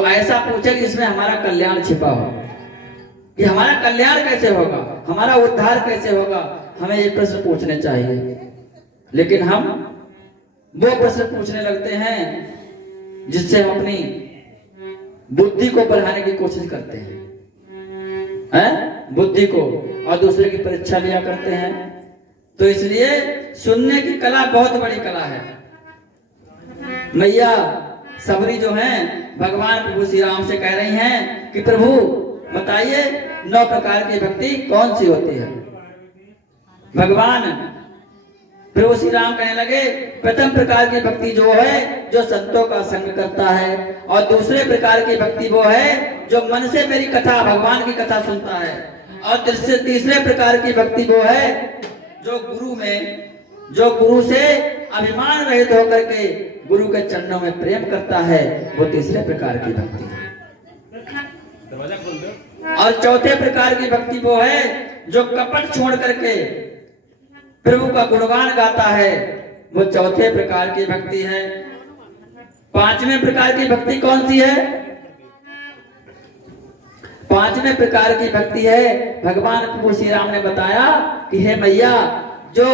तो ऐसा पूछे कि इसमें हमारा कल्याण छिपा हो, कि हमारा कल्याण कैसे होगा, हमारा उद्धार कैसे होगा। हमें ये प्रश्न पूछने चाहिए, लेकिन हम वो प्रश्न पूछने लगते हैं जिससे हम अपनी बुद्धि को बढ़ाने की कोशिश करते हैं, बुद्धि को, और दूसरे की परीक्षा लिया करते हैं। तो इसलिए सुनने की कला बहुत बड़ी कला है। मैया सबरी जो हैं भगवान प्रभु श्री राम से कह रही हैं कि प्रभु बताइए 9 प्रकार की भक्ति कौन सी होती है। भगवान प्रभु श्री राम कहने लगे प्रथम प्रकार की भक्ति जो है जो संतों का संग करता है, और दूसरे प्रकार की भक्ति वो है जो मन से मेरी कथा, भगवान की कथा सुनता है, और तीसरे प्रकार की भक्ति वो है जो गुरु से अभिमान रहित होकर के गुरु के चरणों में प्रेम करता है, वो तीसरे प्रकार की भक्ति है। और चौथे प्रकार की भक्ति वो है जो कपट छोड़ करके प्रभु का गुणगान गाता है, वो चौथे प्रकार की भक्ति है। पांचवें प्रकार की भक्ति कौन सी है? पांचवें प्रकार की भक्ति है, भगवान प्रभु श्री राम ने बताया कि हे मैया जो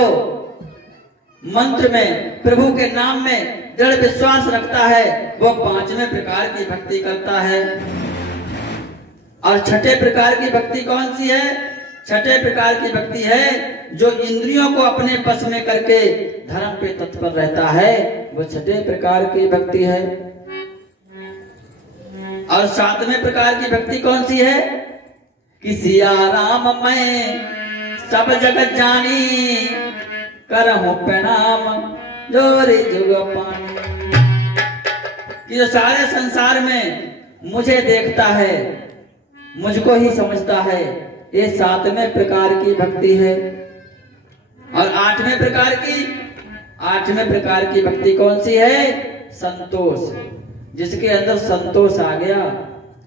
मंत्र में, प्रभु के नाम में दृढ़ विश्वास रखता है वो पांचवें प्रकार की भक्ति करता है। और छठे प्रकार की भक्ति कौन सी है? छठे प्रकार की भक्ति है जो इंद्रियों को अपने बस में करके धर्म पे तत्पर रहता है, वो छठे प्रकार की भक्ति है। और सातवें प्रकार की भक्ति कौन सी है? कि सिया राम मैं सब जगत जानी करहूं प्रणाम जोरी जुग पानी, कि जो सारे संसार में मुझे देखता है, मुझको ही समझता है, ये सातवें प्रकार की भक्ति है। और आठवें प्रकार की भक्ति कौन सी है? संतोष। जिसके अंदर संतोष आ गया,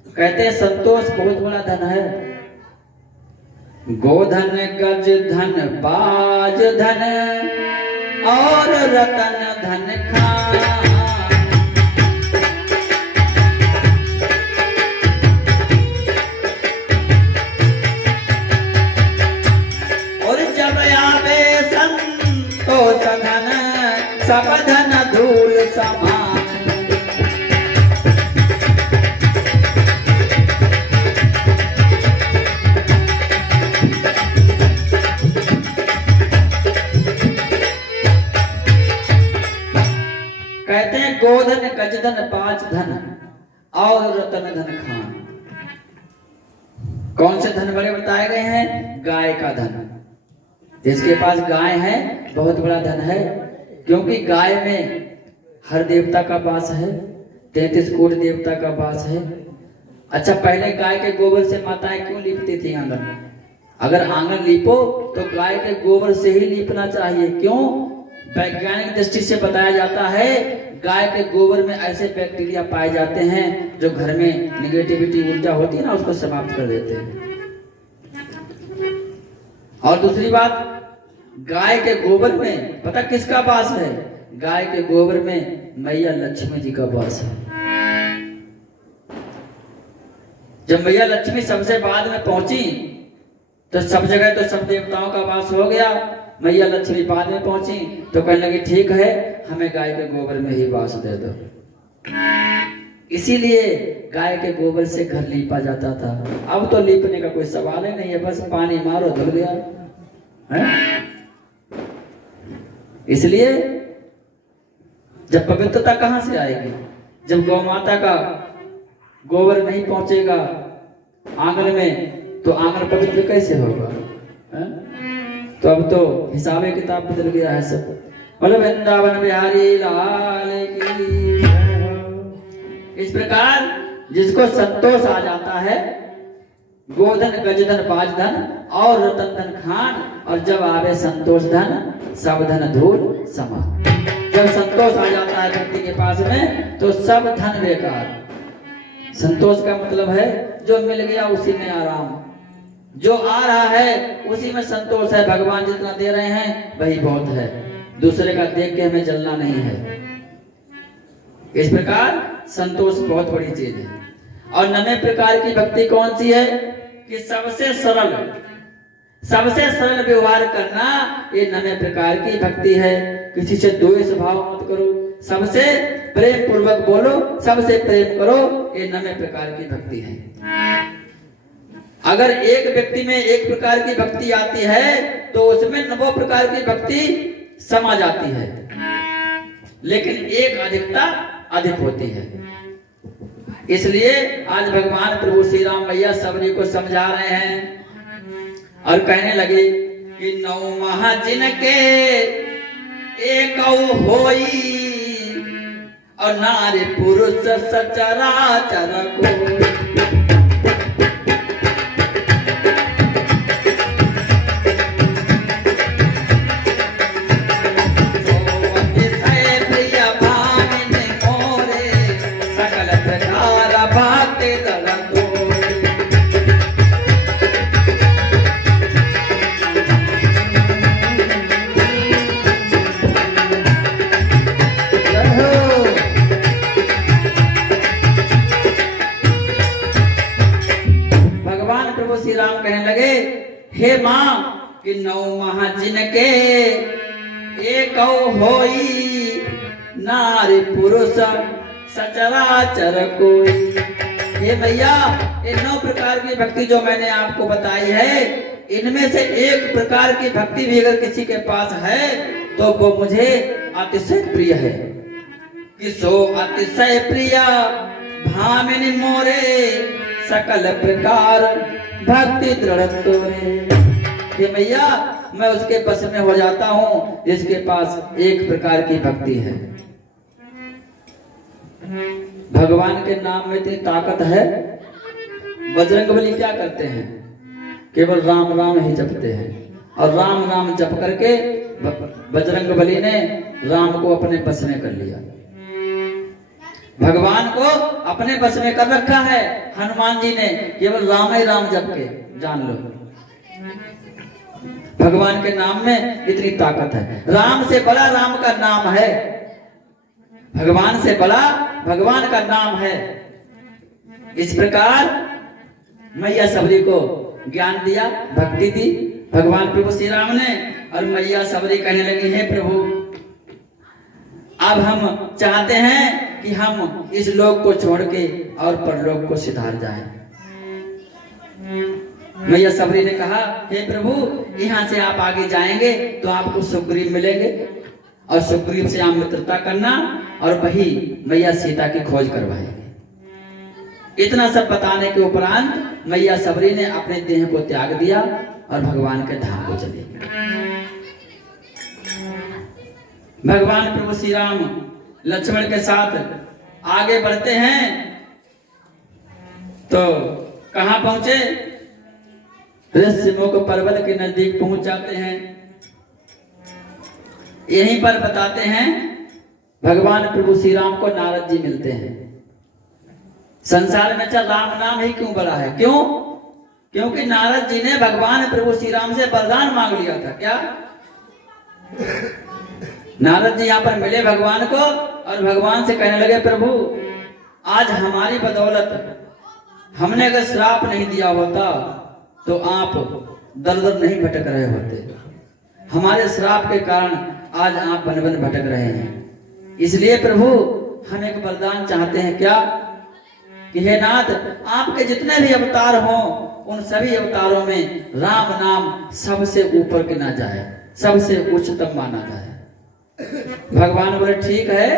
कहते हैं संतोष बहुत बड़ा धन है। गोधन गज धन बाज धन और रतन धन खान, और जब आवे संतोष धन सब धन धूल समान। कहते हैं गोधन गजधन पांच धन और रतन धन खान। कौन से धन बड़े बताए गए हैं? गाय का धन। जिसके पास गाय है बहुत बड़ा धन है, क्योंकि गाय में हर देवता का वास है, 33 कोटि देवता का वास है। अच्छा, पहले गाय के गोबर से माताएं क्यों लीपती थी आंगन? अगर आंगन लीपो तो गाय के गोबर से ही लीपना चाहिए। क्यों? वैज्ञानिक दृष्टि से बताया जाता है गाय के गोबर में ऐसे बैक्टीरिया पाए जाते हैं जो घर में निगेटिविटी ऊर्जा होती है ना, उसको समाप्त कर देते हैं। और दूसरी बात, गाय के गोबर में पता किसका वास है? गाय के गोबर में मैया लक्ष्मी जी का वास है। जब मैया लक्ष्मी सबसे बाद में पहुंची तो सब जगह तो सब देवताओं का वास हो गया, मैया लक्ष्मी बाद में पहुंची तो कहने लगी ठीक है, हमें गाय के गोबर में ही वास दे दो। इसीलिए गाय के गोबर से घर लीपा जाता था। अब तो लीपने का कोई सवाल ही नहीं है, बस पानी मारो धुल गया है। इसलिए जब पवित्रता कहां से आएगी? जब गौ माता का गोबर नहीं पहुंचेगा आंगन में तो आंगन पवित्र कैसे होगा? तो अब तो हिसाबे किताब बदल गया है सब। बोलो वृंदावन बिहारी लाल की। इस प्रकार जिसको संतोष आ जाता है, गोधन गजधन पांच धन और रतन धन खान, और जब आवे संतोष धन सब धन धूल समा। जब संतोष आ जाता है व्यक्ति के पास में तो सब धन बेकार। संतोष का मतलब है जो मिल गया उसी में आराम, जो आ रहा है उसी में संतोष है। भगवान जितना दे रहे हैं वही बहुत है, दूसरे का देख के हमें जलना नहीं है। इस प्रकार संतोष बहुत बड़ी चीज है। और 9वें प्रकार की भक्ति कौन सी है कि सबसे सरल व्यवहार करना, ये 9वें प्रकार की भक्ति है। किसी से द्वेष भाव मत करो, सबसे प्रेम पूर्वक बोलो, सबसे प्रेम करो, ये 9वें प्रकार की भक्ति है। अगर एक व्यक्ति में एक प्रकार की भक्ति आती है तो उसमें 9 प्रकार की भक्ति समा जाती है, लेकिन एक अधिकता अधिक होती है। इसलिए आज भगवान प्रभु श्री राम मैया सबरी को समझा रहे हैं और कहने लगे कि 9 माह जिनके एक होई और नारी पुरुष सचराचर को। हे माँ कि 9 माह जिनके एक होई नारी पुरुष सचराचर कोई। हे भैया, ये 9 प्रकार की भक्ति जो मैंने आपको बताई है, इनमें से एक प्रकार की भक्ति भी अगर किसी के पास है तो वो मुझे अतिशय प्रिय है। कि सो अतिशय प्रिय भामिनी मोरे सकल प्रकार भक्ति दृढ़ तोरे। हे भैया, मैं उसके बस में हो जाता हूँ जिसके पास एक प्रकार की भक्ति है। भगवान के नाम में इतनी ताकत है। बजरंगबली क्या करते हैं? केवल राम राम ही जपते हैं, और राम राम जप करके बजरंगबली ने राम को अपने बस में कर लिया। भगवान को अपने बस में कर रखा है हनुमान जी ने, केवल राम ही राम जप के, जान लो। भगवान के नाम में इतनी ताकत है। राम से बड़ा राम का नाम है, भगवान से बड़ा भगवान का नाम है। इस प्रकार मैया सबरी को ज्ञान दिया, भक्ति दी भगवान प्रभु श्री राम ने। और मैया सबरी कहने लगी, हे प्रभु, अब हम चाहते हैं कि हम इस लोक को छोड़ के और परलोक को सिधार जाएं। मैया सबरी ने कहा, हे प्रभु, यहाँ से आप आगे जाएंगे तो आपको सुग्रीव मिलेंगे, और सुग्रीव से आप मित्रता करना, और वही मैया सीता की खोज करवाएंगे। इतना सब बताने के उपरांत मैया सबरी ने अपने देह को त्याग दिया और भगवान के धाम को चली। भगवान प्रभु श्री राम लक्ष्मण के साथ आगे बढ़ते हैं तो कहां पहुंचे? ऋषिमुख पर्वत के नजदीक पहुंच जाते हैं। यहीं पर बताते हैं भगवान प्रभु श्री राम को नारद जी मिलते हैं। संसार में चल राम नाम ही क्यों बड़ा है? क्यों? क्योंकि नारद जी ने भगवान प्रभु श्री राम से वरदान मांग लिया था। क्या? नारद जी यहाँ पर मिले भगवान को और भगवान से कहने लगे, प्रभु, आज हमारी बदौलत हमने अगर श्राप नहीं दिया होता तो आप दर दर नहीं भटक रहे होते। हमारे श्राप के कारण आज आप वन वन भटक रहे हैं। इसलिए प्रभु, हम एक वरदान चाहते हैं। क्या? कि हे नाथ, आपके जितने भी अवतार हों, उन सभी अवतारों में राम नाम सबसे ऊपर गिना जाए, सबसे उच्चतम माना जाए। भगवान बोले, ठीक है,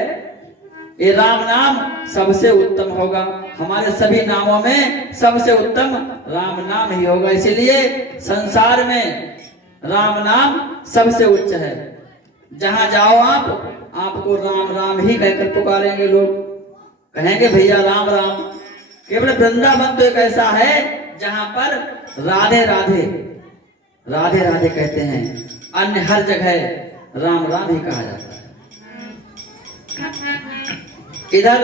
ये राम नाम सबसे उत्तम होगा। हमारे सभी नामों में सबसे उत्तम राम नाम ही होगा। इसीलिए संसार में राम नाम सबसे उच्च है। जहां जाओ आप, आपको राम राम ही कहकर पुकारेंगे लोग। कहेंगे, भैया राम राम। केवल वृंदावन तो एक ऐसा है जहां पर राधे राधे राधे राधे कहते हैं, अन्य हर जगह राम राम ही कहा जाता है। इधर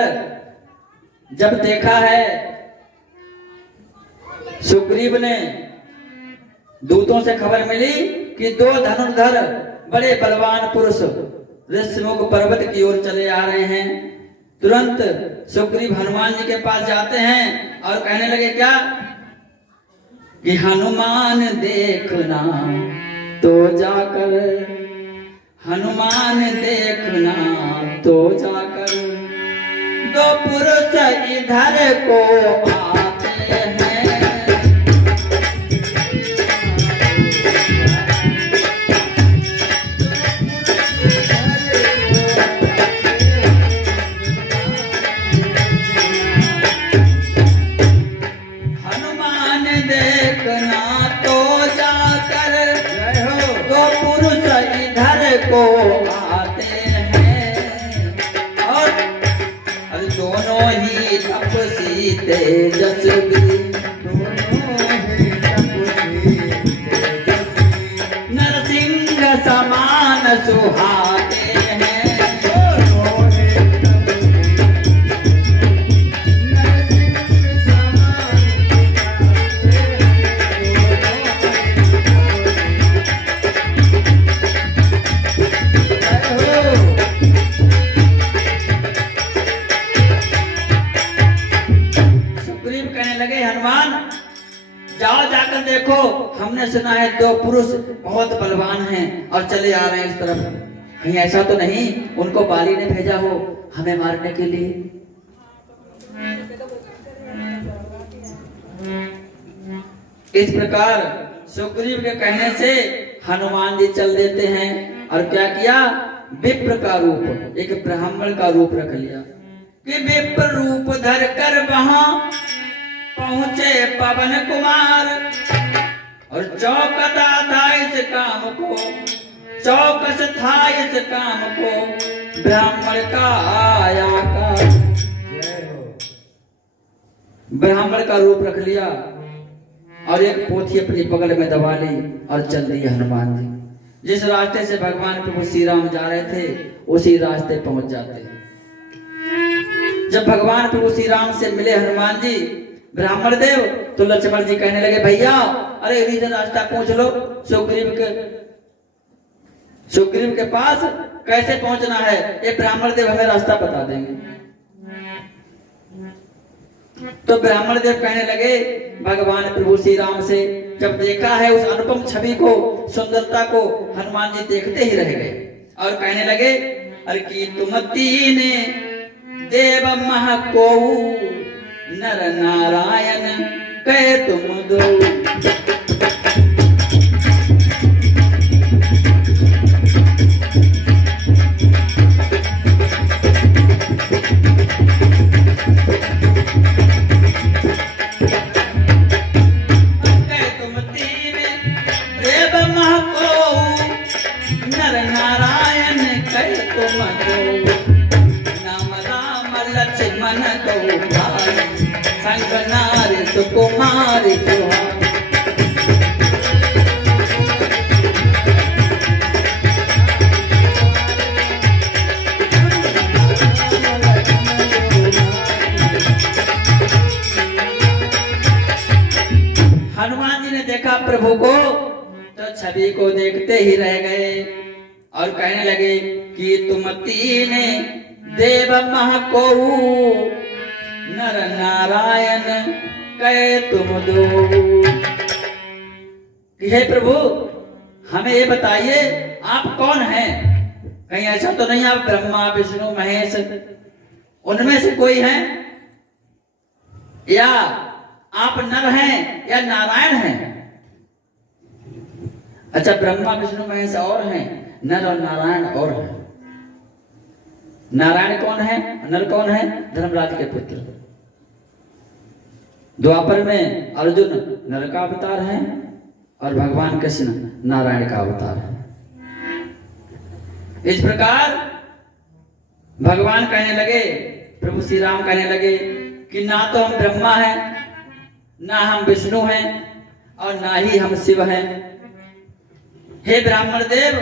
जब देखा है सुग्रीव ने, दूतों से खबर मिली कि 2 धनुर्धर बड़े बलवान पुरुष ऋषिमुख पर्वत की ओर चले आ रहे हैं। तुरंत सुग्रीव हनुमान जी के पास जाते हैं और कहने लगे क्या कि हनुमान देखना तो जाकर, हनुमान देखना तो जाकर, दो पुरुष इधर को आते हैं। हनुमान देखना तो जाकर, दो पुरुष इधर को आते हैं। और दोनों ही तपसी तेजस्वी, नरसिंह समान सुहाते हैं। हनुमान जाओ जाकर देखो, हमने सुना है दो पुरुष बहुत बलवान हैं और चले आ रहे हैं इस तरफ, कहीं ऐसा तो नहीं उनको बाली ने भेजा हो हमें मारने के लिए। इस प्रकार सुग्रीव के कहने से हनुमान जी चल देते हैं और क्या किया, विप्र का रूप, एक ब्राह्मण का रूप रख लिया कि विप्र रूप धर कर वहां पहुंचे पवन कुमार। और चौकता था इस काम को, चौकस था इस काम को, ब्राह्मण का आया का। ब्राह्मण का रूप रख लिया और एक पोथी अपनी बगल में दबा ली और चल दिए हनुमान जी। जिस रास्ते से भगवान प्रभु श्री राम जा रहे थे उसी रास्ते पहुंच जाते। जब भगवान प्रभु श्री राम से मिले हनुमान जी ब्राह्मण देव, तो लक्ष्मण जी कहने लगे भैया अरे इधर रास्ता पूछ लो, सुग्रीव के पास कैसे पहुंचना है, ये ब्राह्मण देव हमें रास्ता बता देंगे। तो ब्राह्मण देव कहने लगे भगवान प्रभु श्री राम से जब देखा है उस अनुपम छवि को, सुंदरता को, हनुमान जी देखते ही रह गए और कहने लगे अरे कि तुम तीन देव मह को नर नारायण कहे तुम दो। कुमारी हनुमान जी ने देखा प्रभु को तो छवि को देखते ही रह गए और कहने लगे कि तुम तीन देव मह को नर नारायण कहे तुम दो। हे प्रभु हमें ये बताइए आप कौन हैं, कहीं ऐसा तो नहीं आप ब्रह्मा विष्णु महेश उनमें से कोई हैं, या आप नर हैं या नारायण हैं। अच्छा ब्रह्मा विष्णु महेश और हैं, नर और नारायण और हैं। नारायण कौन है, नर कौन है, धर्मराज के पुत्र। द्वापर में अर्जुन नर का अवतार है और भगवान कृष्ण नारायण का अवतार है। इस प्रकार भगवान कहने लगे, प्रभु श्री राम कहने लगे कि ना तो हम ब्रह्मा हैं, ना हम विष्णु हैं और ना ही हम शिव हैं। हे ब्राह्मण देव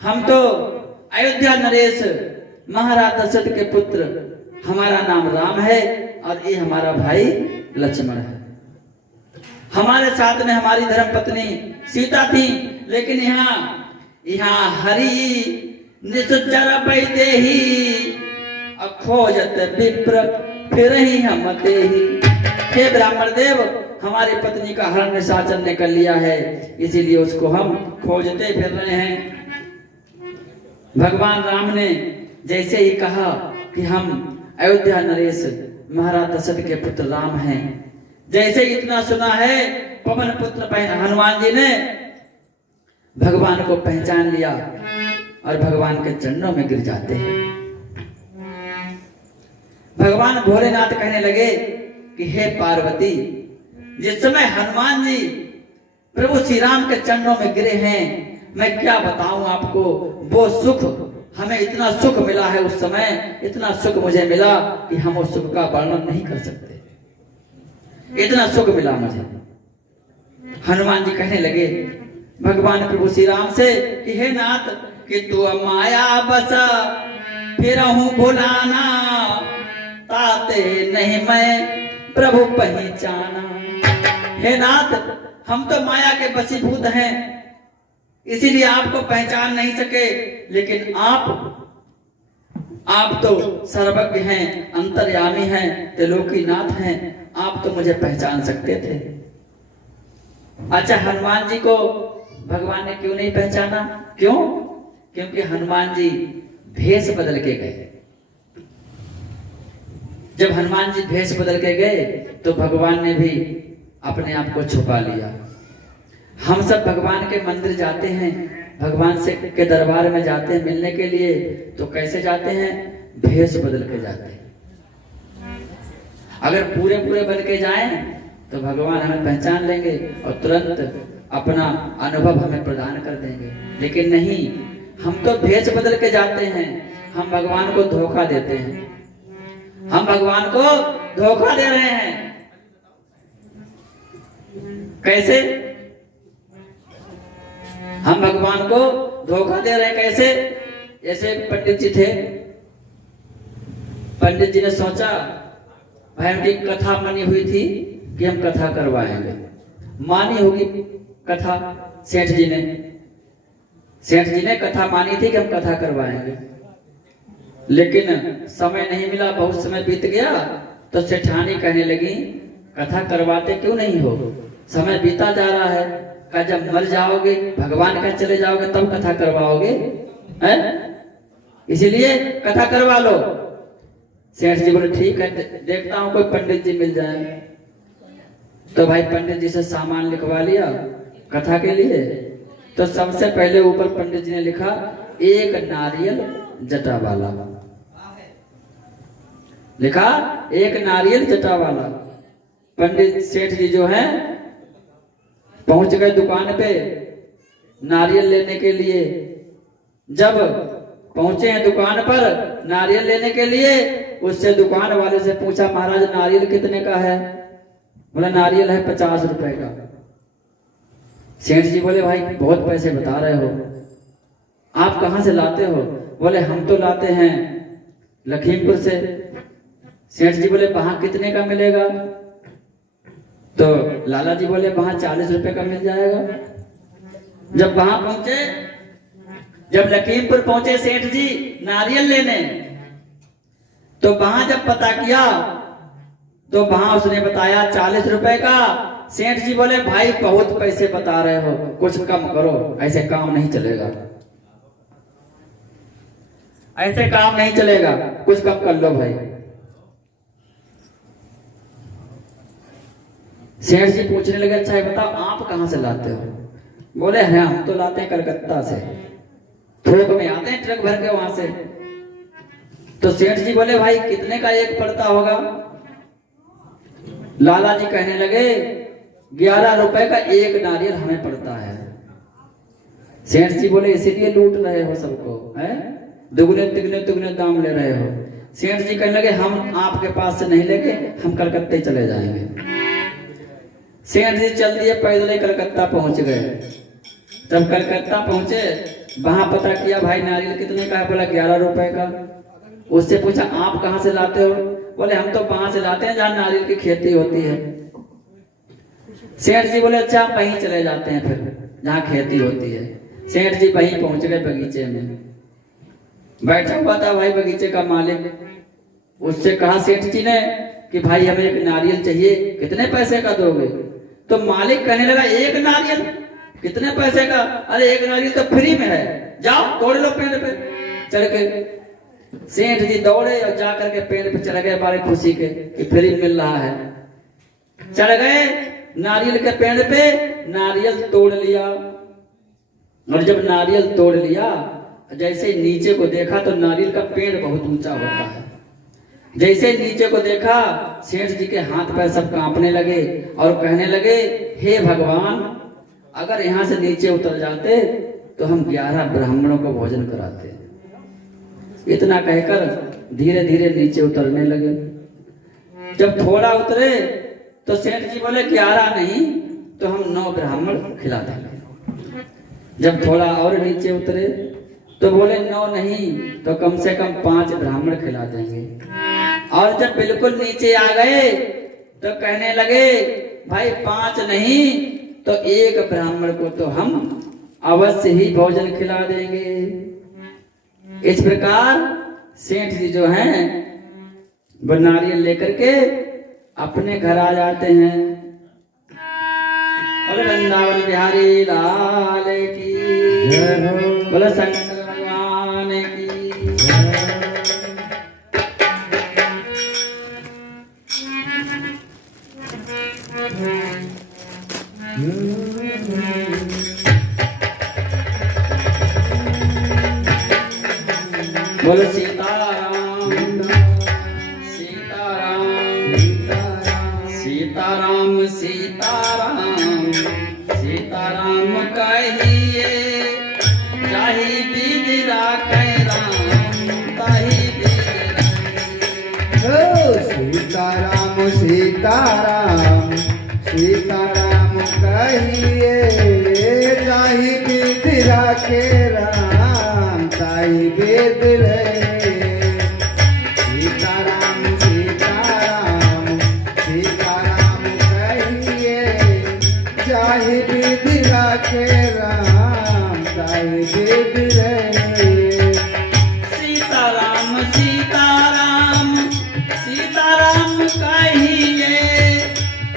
हम तो अयोध्या नरेश महाराज दशरथ के पुत्र, हमारा नाम राम है और ये हमारा भाई लक्ष्मण है। हमारे साथ में हमारी धर्म पत्नी सीता थी, लेकिन यहाँ हरि निश्चर बैदेही अखोजत विप्र फिर ही हम ही। हे ब्राह्मण देव, हमारी पत्नी का हरण निशाचर ने कर लिया है, इसीलिए उसको हम खोजते फिर रहे हैं। भगवान राम ने जैसे ही कहा कि हम अयोध्या नरेश महाराज दशरथ के पुत्र राम हैं, जैसे इतना सुना है पवन पुत्र हनुमान जी ने भगवान को पहचान लिया और भगवान के चरणों में गिर जाते हैं। भगवान भोलेनाथ कहने लगे कि हे पार्वती, जिस समय हनुमान जी प्रभु श्री राम के चरणों में गिरे हैं, मैं क्या बताऊं आपको, वो सुख हमें इतना सुख मिला है, उस समय इतना सुख मुझे मिला कि हम उस सुख का वर्णन नहीं कर सकते। इतना सुख मिला मुझे। हनुमान जी कहने लगे भगवान प्रभु श्री राम से कि हे नाथ, कि तू माया बसा फिर हूं भुलाना, ताते नहीं मैं प्रभु पहचाना। हे नाथ, हम तो माया के वशीभूत हैं, इसीलिए आपको पहचान नहीं सके, लेकिन आप तो सर्वज्ञ हैं, अंतर्यामी हैं, त्रिलोकीनाथ हैं, आप तो मुझे पहचान सकते थे। अच्छा, हनुमान जी को भगवान ने क्यों नहीं पहचाना? क्यों? क्योंकि हनुमान जी भेष बदल के गए। जब हनुमान जी भेष बदल के गए तो भगवान ने भी अपने आप को छुपा लिया। हम सब भगवान के मंदिर जाते हैं, भगवान से के दरबार में जाते हैं मिलने के लिए, तो कैसे जाते हैं? भेष बदल के जाते हैं। अगर पूरे बन के जाएं तो भगवान हमें पहचान लेंगे और तुरंत अपना अनुभव हमें प्रदान कर देंगे, लेकिन नहीं, हम तो भेष बदल के जाते हैं। हम भगवान को धोखा देते हैं, हम भगवान को धोखा दे रहे हैं। कैसे हम भगवान को धोखा दे रहे हैं? कैसे? जैसे पंडित जी थे, पंडित जी ने सोचा, भाई उनकी कथा मानी हुई थी कि हम कथा करवाएंगे, मानी होगी कथा, सेठ जी ने कथा मानी थी कि हम कथा करवाएंगे, लेकिन समय नहीं मिला, बहुत समय बीत गया, तो सेठानी कहने लगी कथा करवाते क्यों नहीं हो, समय बीता जा रहा है, का जब मर जाओगे, भगवान का चले जाओगे, तब कथा करवाओगे, हैं? इसीलिए कथा करवा लो। सेठ जी बोले ठीक है, देखता हूं कोई पंडित जी मिल जाए। तो भाई पंडित जी से सामान लिखवा लिया कथा के लिए। तो सबसे पहले ऊपर पंडित जी ने लिखा, एक नारियल जटा वाला, लिखा एक नारियल जटा वाला। पंडित सेठ जी जो है पहुंच गए दुकान पे नारियल लेने के लिए। जब पहुंचे हैं दुकान पर नारियल लेने के लिए, उससे दुकान वाले से पूछा, महाराज नारियल कितने का है? बोला नारियल है 50 रुपए का। सेठ जी बोले भाई बहुत पैसे बता रहे हो, आप कहां से लाते हो? बोले हम तो लाते हैं लखीमपुर से। सेठ जी बोले वहां कितने का मिलेगा? तो लाला जी बोले वहां 40 रुपए का मिल जाएगा। जब वहां पहुंचे, जब लखीमपुर पहुंचे सेठ जी नारियल लेने, तो वहां जब पता किया तो वहां उसने बताया 40 रुपए का। सेठ जी बोले भाई बहुत पैसे बता रहे हो, कुछ कम करो, ऐसे काम नहीं चलेगा, ऐसे काम नहीं चलेगा, कुछ कम कर लो भाई। सेठ जी पूछने लगे अच्छा है बताओ आप कहां से लाते हो? बोले हैं हम तो लाते हैं कलकत्ता से, थोक में आते हैं ट्रक भर के वहां से। तो सेठ जी बोले भाई कितने का एक पड़ता होगा? लाला जी कहने लगे 11 रुपए का एक नारियल हमें पड़ता है। सेठ जी बोले इसीलिए लूट रहे हो सबको, है दुगने तिगने दाम ले रहे हो। सेठ जी कहने लगे हम आपके पास से नहीं लेंगे, हम कलकत्ते चले जाएंगे। सेठ जी चल दिए पैदल कलकत्ता पहुंच गए। जब कलकत्ता पहुंचे वहां पता किया भाई नारियल कितने का है? बोला 11 रुपए का। उससे पूछा आप कहां से लाते हो? बोले हम तो वहां से लाते हैं जहां नारियल की खेती होती है। सेठ जी बोले अच्छा वहीं चले जाते हैं फिर जहां खेती होती है। सेठ जी वहीं पहुंच गए बगीचे में। बैठा हुआ था भाई बगीचे का मालिक, उससे कहा सेठ जी ने कि भाई हमें एक नारियल चाहिए, कितने पैसे का दोगे? तो मालिक कहने लगा एक नारियल कितने पैसे का? अरे एक नारियल तो फ्री में है, जाओ तोड़ लो पेड़ पे चढ़ के। सेठ जी दौड़े और जा करके पेड़ पे चढ़ गए बड़े खुशी के कि फ्री मिल रहा है। चढ़ गए नारियल के पेड़ पे, नारियल तोड़ लिया। और जब नारियल तोड़ लिया, जैसे ही नीचे को देखा तो नारियल का पेड़ बहुत ऊंचा होता है। जैसे नीचे को देखा, सेठ जी के हाथ पैर सब कांपने लगे और कहने लगे, हे भगवान, अगर यहाँ से नीचे उतर जाते तो हम 11 ब्राह्मणों को भोजन कराते। इतना कहकर धीरे धीरे नीचे उतरने लगे। जब थोड़ा उतरे तो सेठ जी बोले 11 नहीं तो हम 9 ब्राह्मण खिला देंगे। जब थोड़ा और नीचे उतरे तो बोले 9 नहीं तो कम से कम 5 ब्राह्मण खिला देंगे। और जब बिल्कुल नीचे आ गए तो कहने लगे, भाई 5 नहीं तो 1 ब्राह्मण को तो हम अवश्य ही भोजन खिला देंगे। इस प्रकार सेठ जी जो हैं वो नारियल लेकर के अपने घर आ जाते हैं। बोले वृंदावन बिहारी लाल की जय हो, बोले शंकर भगवान की बोलो सीताराम सीताराम सीताराम सीताराम सीताराम कहिए, जाहि विधि राखै राम ताहि सीताराम सीताराम सीताराम कहिए, जाहि विधि राखे राम ताहि वेद रहे। सीताराम सीताराम सीताराम कहिए, जाहि विधि राखे राम ताहि वेद रहे। सीताराम सीताराम सीताराम कहिए,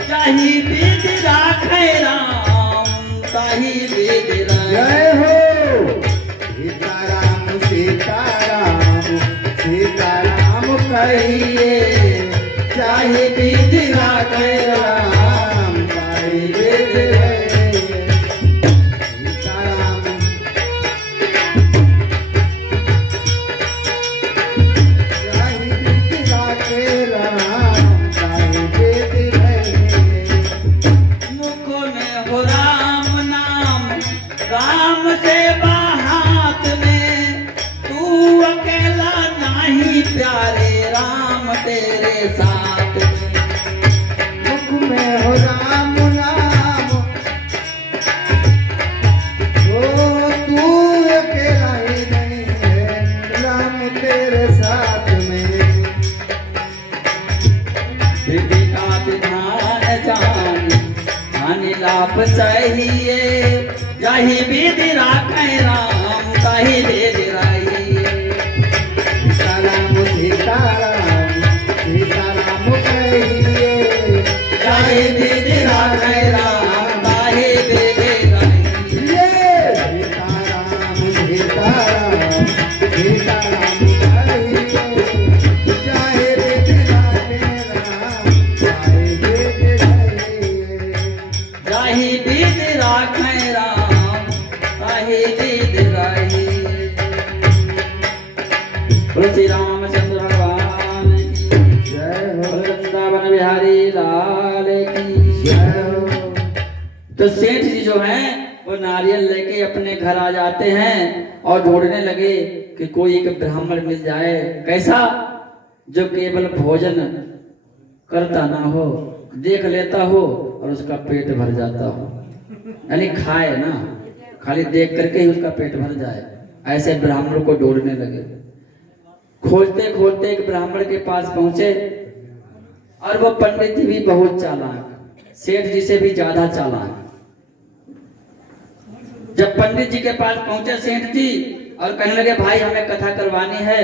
जाहि विधि राखै राम ताहि वेद रहे। जय हो सीताराम सीताराम सीताराम कहिए, चाहे विधि राखे राम ताहि वेद रहे। सीताराम चाहे विधि राखे राम ताहि वेद रहे। मुख में हो राम नाम, राम से हाथ में, तू अकेला नहीं प्यारे राम तेरे साथ में। मुख में हो राम नाम, ओ तू अकेला ही नहीं है, राम तेरे साथ में। विधि का विधान जान, हानि लाभ सहिए, जाहि विधि राखै राम ताहि वेद रहिए। सीताराम सीताराम सीताराम कहिए, जाहि विधि राखै राम ताहि वेद रहिए। सीताराम सीताराम सीताराम कहिए, चाहे विधि राखे राम ताहि वेद रहिए। जाहि विधि राखै राम ताहि वेद रहिए। बोलो श्री रामचंद्र भगवान की जय हो बोलो वृंदावन बिहारी लाल की जय हो। तो सेठ जी जो हैं वो नारियल लेके अपने घर आ जाते हैं और ढूंढने लगे कि कोई एक ब्राह्मण मिल जाए, कैसा, जो केवल भोजन करता ना हो, देख लेता हो और उसका पेट भर जाता हो, यानी खाए ना, खाली देख करके ही उसका पेट भर जाए। ऐसे ब्राह्मण को ढूंढने लगे। खोजते खोजते एक ब्राह्मण के पास पहुंचे और वो पंडित जी भी बहुत चालाक, सेठ जी से भी ज्यादा चालाक। जब पंडित जी के पास पहुंचे सेठ जी और कहने लगे, भाई हमें कथा करवानी है,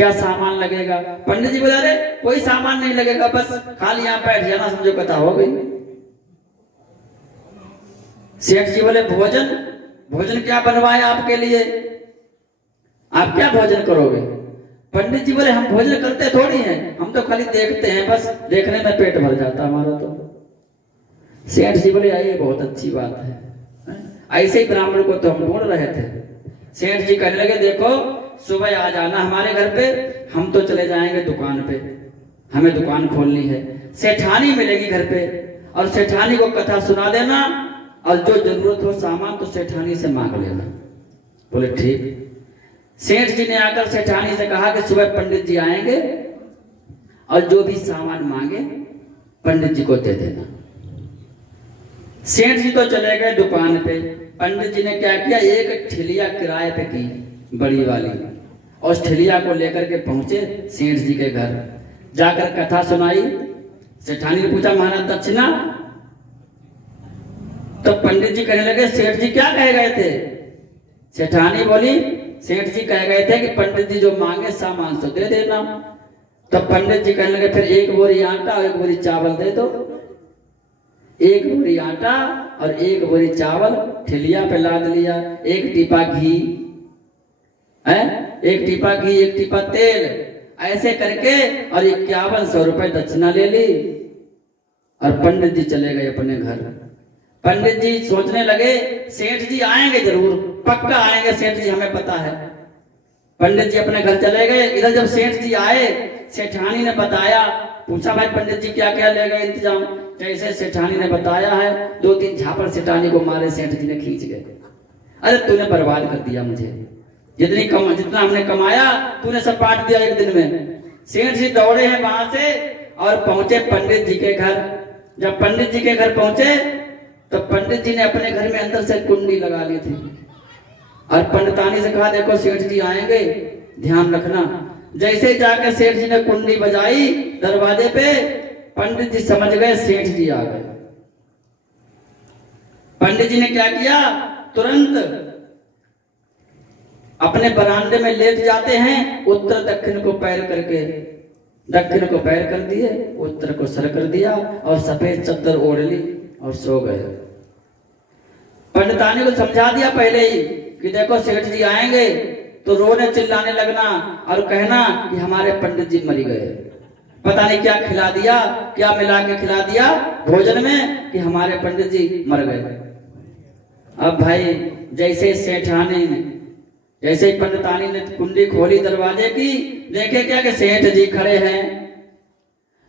क्या सामान लगेगा? पंडित जी बोले अरे कोई सामान नहीं लगेगा, बस खाली यहाँ बैठ जाना, समझो कथा हो गई। सेठ जी बोले भोजन, भोजन क्या बनवाए आपके लिए, आप क्या भोजन करोगे? पंडित जी बोले हम भोजन करते थोड़ी हैं, हम तो खाली देखते हैं, बस देखने में पेट भर जाता हमारा तो। सेठ जी बोले ये बहुत अच्छी बात है, ऐसे ही ब्राह्मण को तो हम ढूंढ रहे थे। सेठ जी कहने लगे देखो सुबह आ जाना हमारे घर पे, हम तो चले जाएंगे दुकान पे, हमें दुकान खोलनी है, सेठानी मिलेगी घर पे, और सेठानी को कथा सुना देना, और जो जरूरत हो सामान तो सेठानी से मांग लेना। बोले ठीक। सेठ जी ने आकर सेठानी से कहा कि सुबह पंडित जी आएंगे और जो भी सामान मांगे पंडित जी को दे देना। सेठ जी तो चले गए दुकान पे। पंडित जी ने क्या किया, एक ठिलिया किराए पे की बड़ी वाली, और उस ठिलिया को लेकर के पहुंचे सेठ जी के घर। जाकर कथा सुनाई। सेठानी ने पूछा महाराज दक्षिणा? तो पंडित जी कहने लगे सेठ जी क्या कह गए थे? सेठानी बोली सेठ जी कह गए थे कि पंडित जी जो मांगे सामान तो दे देना। तो पंडित जी कहने लगे फिर एक बोरी आटा और एक बोरी चावल दे दो। एक बोरी आटा और एक बोरी चावल ठेलिया पे लाद लिया, एक टीपा घी है, एक टीपा घी, एक टीपा तेल, ऐसे करके और 5100 रुपए दक्षिणा ले ली, और पंडित जी चले गए अपने घर। पंडित जी सोचने लगे सेठ जी आएंगे जरूर, पक्का आएंगे सेठ जी, हमें पता है। पंडित जी अपने घर चले गए। इधर जब सेठ जी आए, सेठानी ने बताया, पूछा भाई पंडित जी क्या क्या ले गए इंतजाम? जैसे सेठानी ने बताया है, 2-3 झापड़ सेठानी को मारे, सेठ जी ने खींच गए। अरे तूने बर्बाद कर दिया मुझे, जितना हमने कमाया तूने सब बांट दिया एक दिन में। सेठ जी दौड़े हैं वहां से और पहुंचे पंडित जी के घर। जब पंडित जी के घर पहुंचे तो पंडित जी ने अपने घर में अंदर से कुंडी लगा ली थी, और पंडितानी से कहा देखो सेठ जी आएंगे, ध्यान रखना। जैसे जाकर सेठ जी ने कुंडी बजाई दरवाजे पे, पंडित जी समझ गए सेठ जी आ गए। पंडित जी ने क्या किया, तुरंत अपने बरामदे में लेट जाते हैं, उत्तर दक्षिण को पैर करके, दक्षिण को पैर कर दिए, उत्तर को सर कर दिया, और सफेद चद्दर ओढ़ ली और सो गए। पंडितानी को समझा दिया पहले ही कि देखो सेठ जी आएंगे तो रोने चिल्लाने लगना और कहना कि हमारे पंडित जी मर गए। पता नहीं क्या खिला दिया, क्या मिला के खिला दिया भोजन में कि हमारे पंडित जी मर गए। अब भाई जैसे सेठानी ने, जैसे पंडितानी ने कुंडी खोली दरवाजे की, देखे क्या कि सेठ जी खड़े हैं।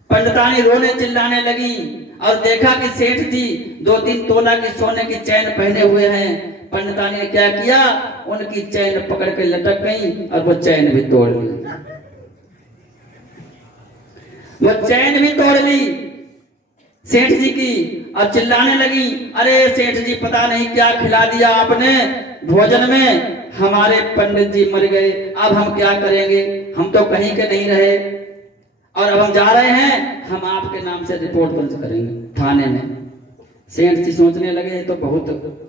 पंडितानी रोने चिल्लाने लगी और देखा कि सेठ जी 2-3 तोला की सोने की चैन पहने हुए हैं। पंडितानी ने क्या किया, उनकी चैन पकड़ के लटक गई और वो चैन भी तोड़ ली, वो चैन भी तोड़ ली सेठ जी की, और चिल्लाने लगी अरे सेठ जी पता नहीं क्या खिला दिया आपने भोजन में, हमारे पंडित जी मर गए, अब हम क्या करेंगे, हम तो कहीं के नहीं रहे, और अब हम जा रहे हैं, हम आपके नाम से रिपोर्ट दर्ज करेंगे थाने में। सेठ जी सोचने लगे तो बहुत,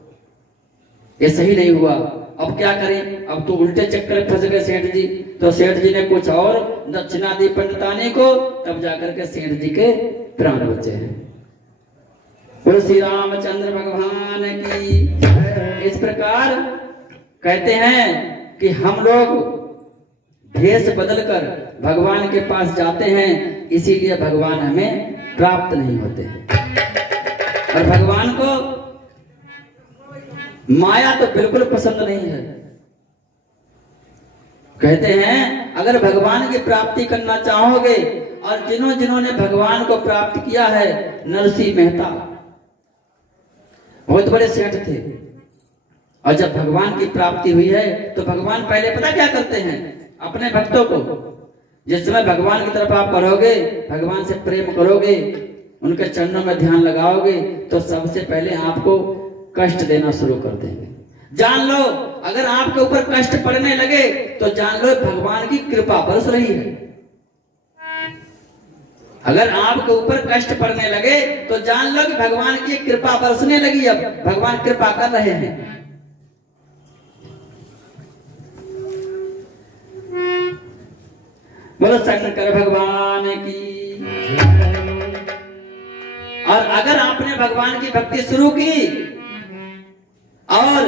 ये सही नहीं हुआ, अब क्या करें, अब तो उल्टे चक्कर में फंस गए सेठ जी। तो सेठ जी ने कुछ और दक्षिणा दी पंडितानी को, तब जाकर के सेठ जी के प्राण बचे हैं। बोलो श्री रामचंद्र भगवान की। इस प्रकार कहते हैं कि हम लोग भेष बदलकर भगवान के पास जाते हैं, इसीलिए भगवान हमें प्राप्त नहीं होते। और भगवान को माया तो बिल्कुल पसंद नहीं है। कहते हैं अगर भगवान की प्राप्ति करना चाहोगे, और जिन्होंने भगवान को प्राप्त किया है, नरसिंह मेहता बहुत बड़े सेठ थे, और जब भगवान की प्राप्ति हुई है तो भगवान पहले पता क्या करते हैं, अपने भक्तों को, जिस समय भगवान की तरफ आप बढ़ोगे, भगवान से प्रेम करोगे, उनके चरणों में ध्यान लगाओगे, तो सबसे पहले आपको कष्ट देना शुरू कर देंगे। जान लो अगर आपके ऊपर कष्ट पड़ने लगे तो जान लो भगवान की कृपा बरस रही है। अगर आपके ऊपर कष्ट पड़ने लगे तो जान लो कि भगवान की कृपा बरसने लगी, अब भगवान कृपा कर रहे हैं। बोलो शंकर भगवान की। और अगर आपने भगवान की भक्ति शुरू की और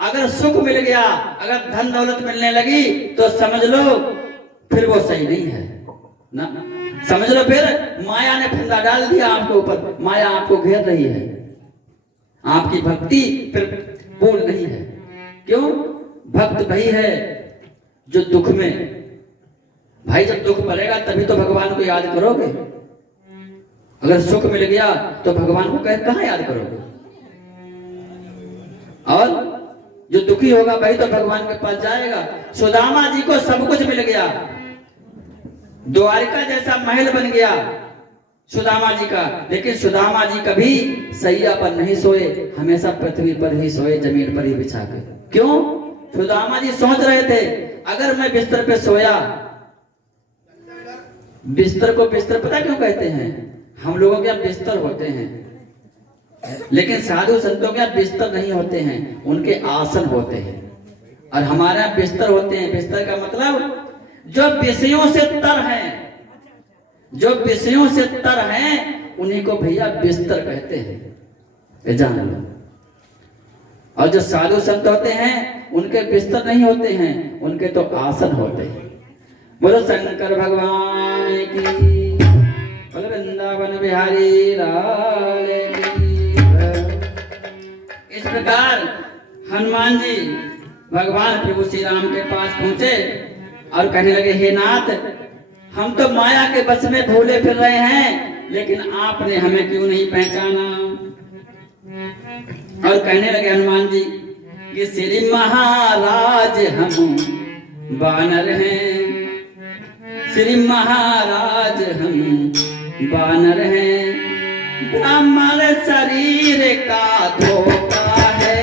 अगर सुख मिल गया, अगर धन दौलत मिलने लगी, तो समझ लो फिर वो सही नहीं है ना। समझ लो फिर माया ने फंदा डाल दिया आपके ऊपर, माया आपको घेर रही है, आपकी भक्ति फिर पूर्ण नहीं है। क्यों? भक्त वही है जो दुख में, भाई जब दुख पड़ेगा तभी तो भगवान को याद करोगे। अगर सुख मिल गया तो भगवान को कहाँ याद करोगे? और जो दुखी होगा वही तो भगवान के पास जाएगा। सुदामा जी को सब कुछ मिल गया, द्वारिका जैसा महल बन गया सुदामा जी का, लेकिन सुदामा जी कभी सैया पर नहीं सोए, हमेशा पृथ्वी पर ही सोए, जमीन पर ही बिछा के। क्यों? सुदामा जी सोच रहे थे अगर मैं बिस्तर पे सोया, बिस्तर को बिस्तर पता क्यों कहते हैं? हम लोगों के यहाँ बिस्तर होते हैं, लेकिन साधु संतों के यहाँ बिस्तर नहीं होते हैं, उनके आसन होते हैं। और हमारे यहाँ बिस्तर होते हैं। बिस्तर का मतलब जो विषयों से तर हैं, जो विषयों से तर हैं उन्हीं को भैया बिस्तर कहते हैं, ये जान लो। और जो साधु संत होते हैं उनके बिस्तर नहीं होते हैं, उनके तो आसन होते हैं। बोलो शंकर भगवान की, बोलो वृंदावन बिहारी लाल की। इस प्रकार हनुमान जी भगवान प्रभु श्री राम के पास पहुंचे और कहने लगे, हे नाथ, हम तो माया के बस में भूले फिर रहे हैं, लेकिन आपने हमें क्यों नहीं पहचाना? और कहने लगे हनुमान जी कि श्री महाराज हम बानर हैं, श्री महाराज हम बानर हैं, ब्राह्मण शरीर का धोखा है।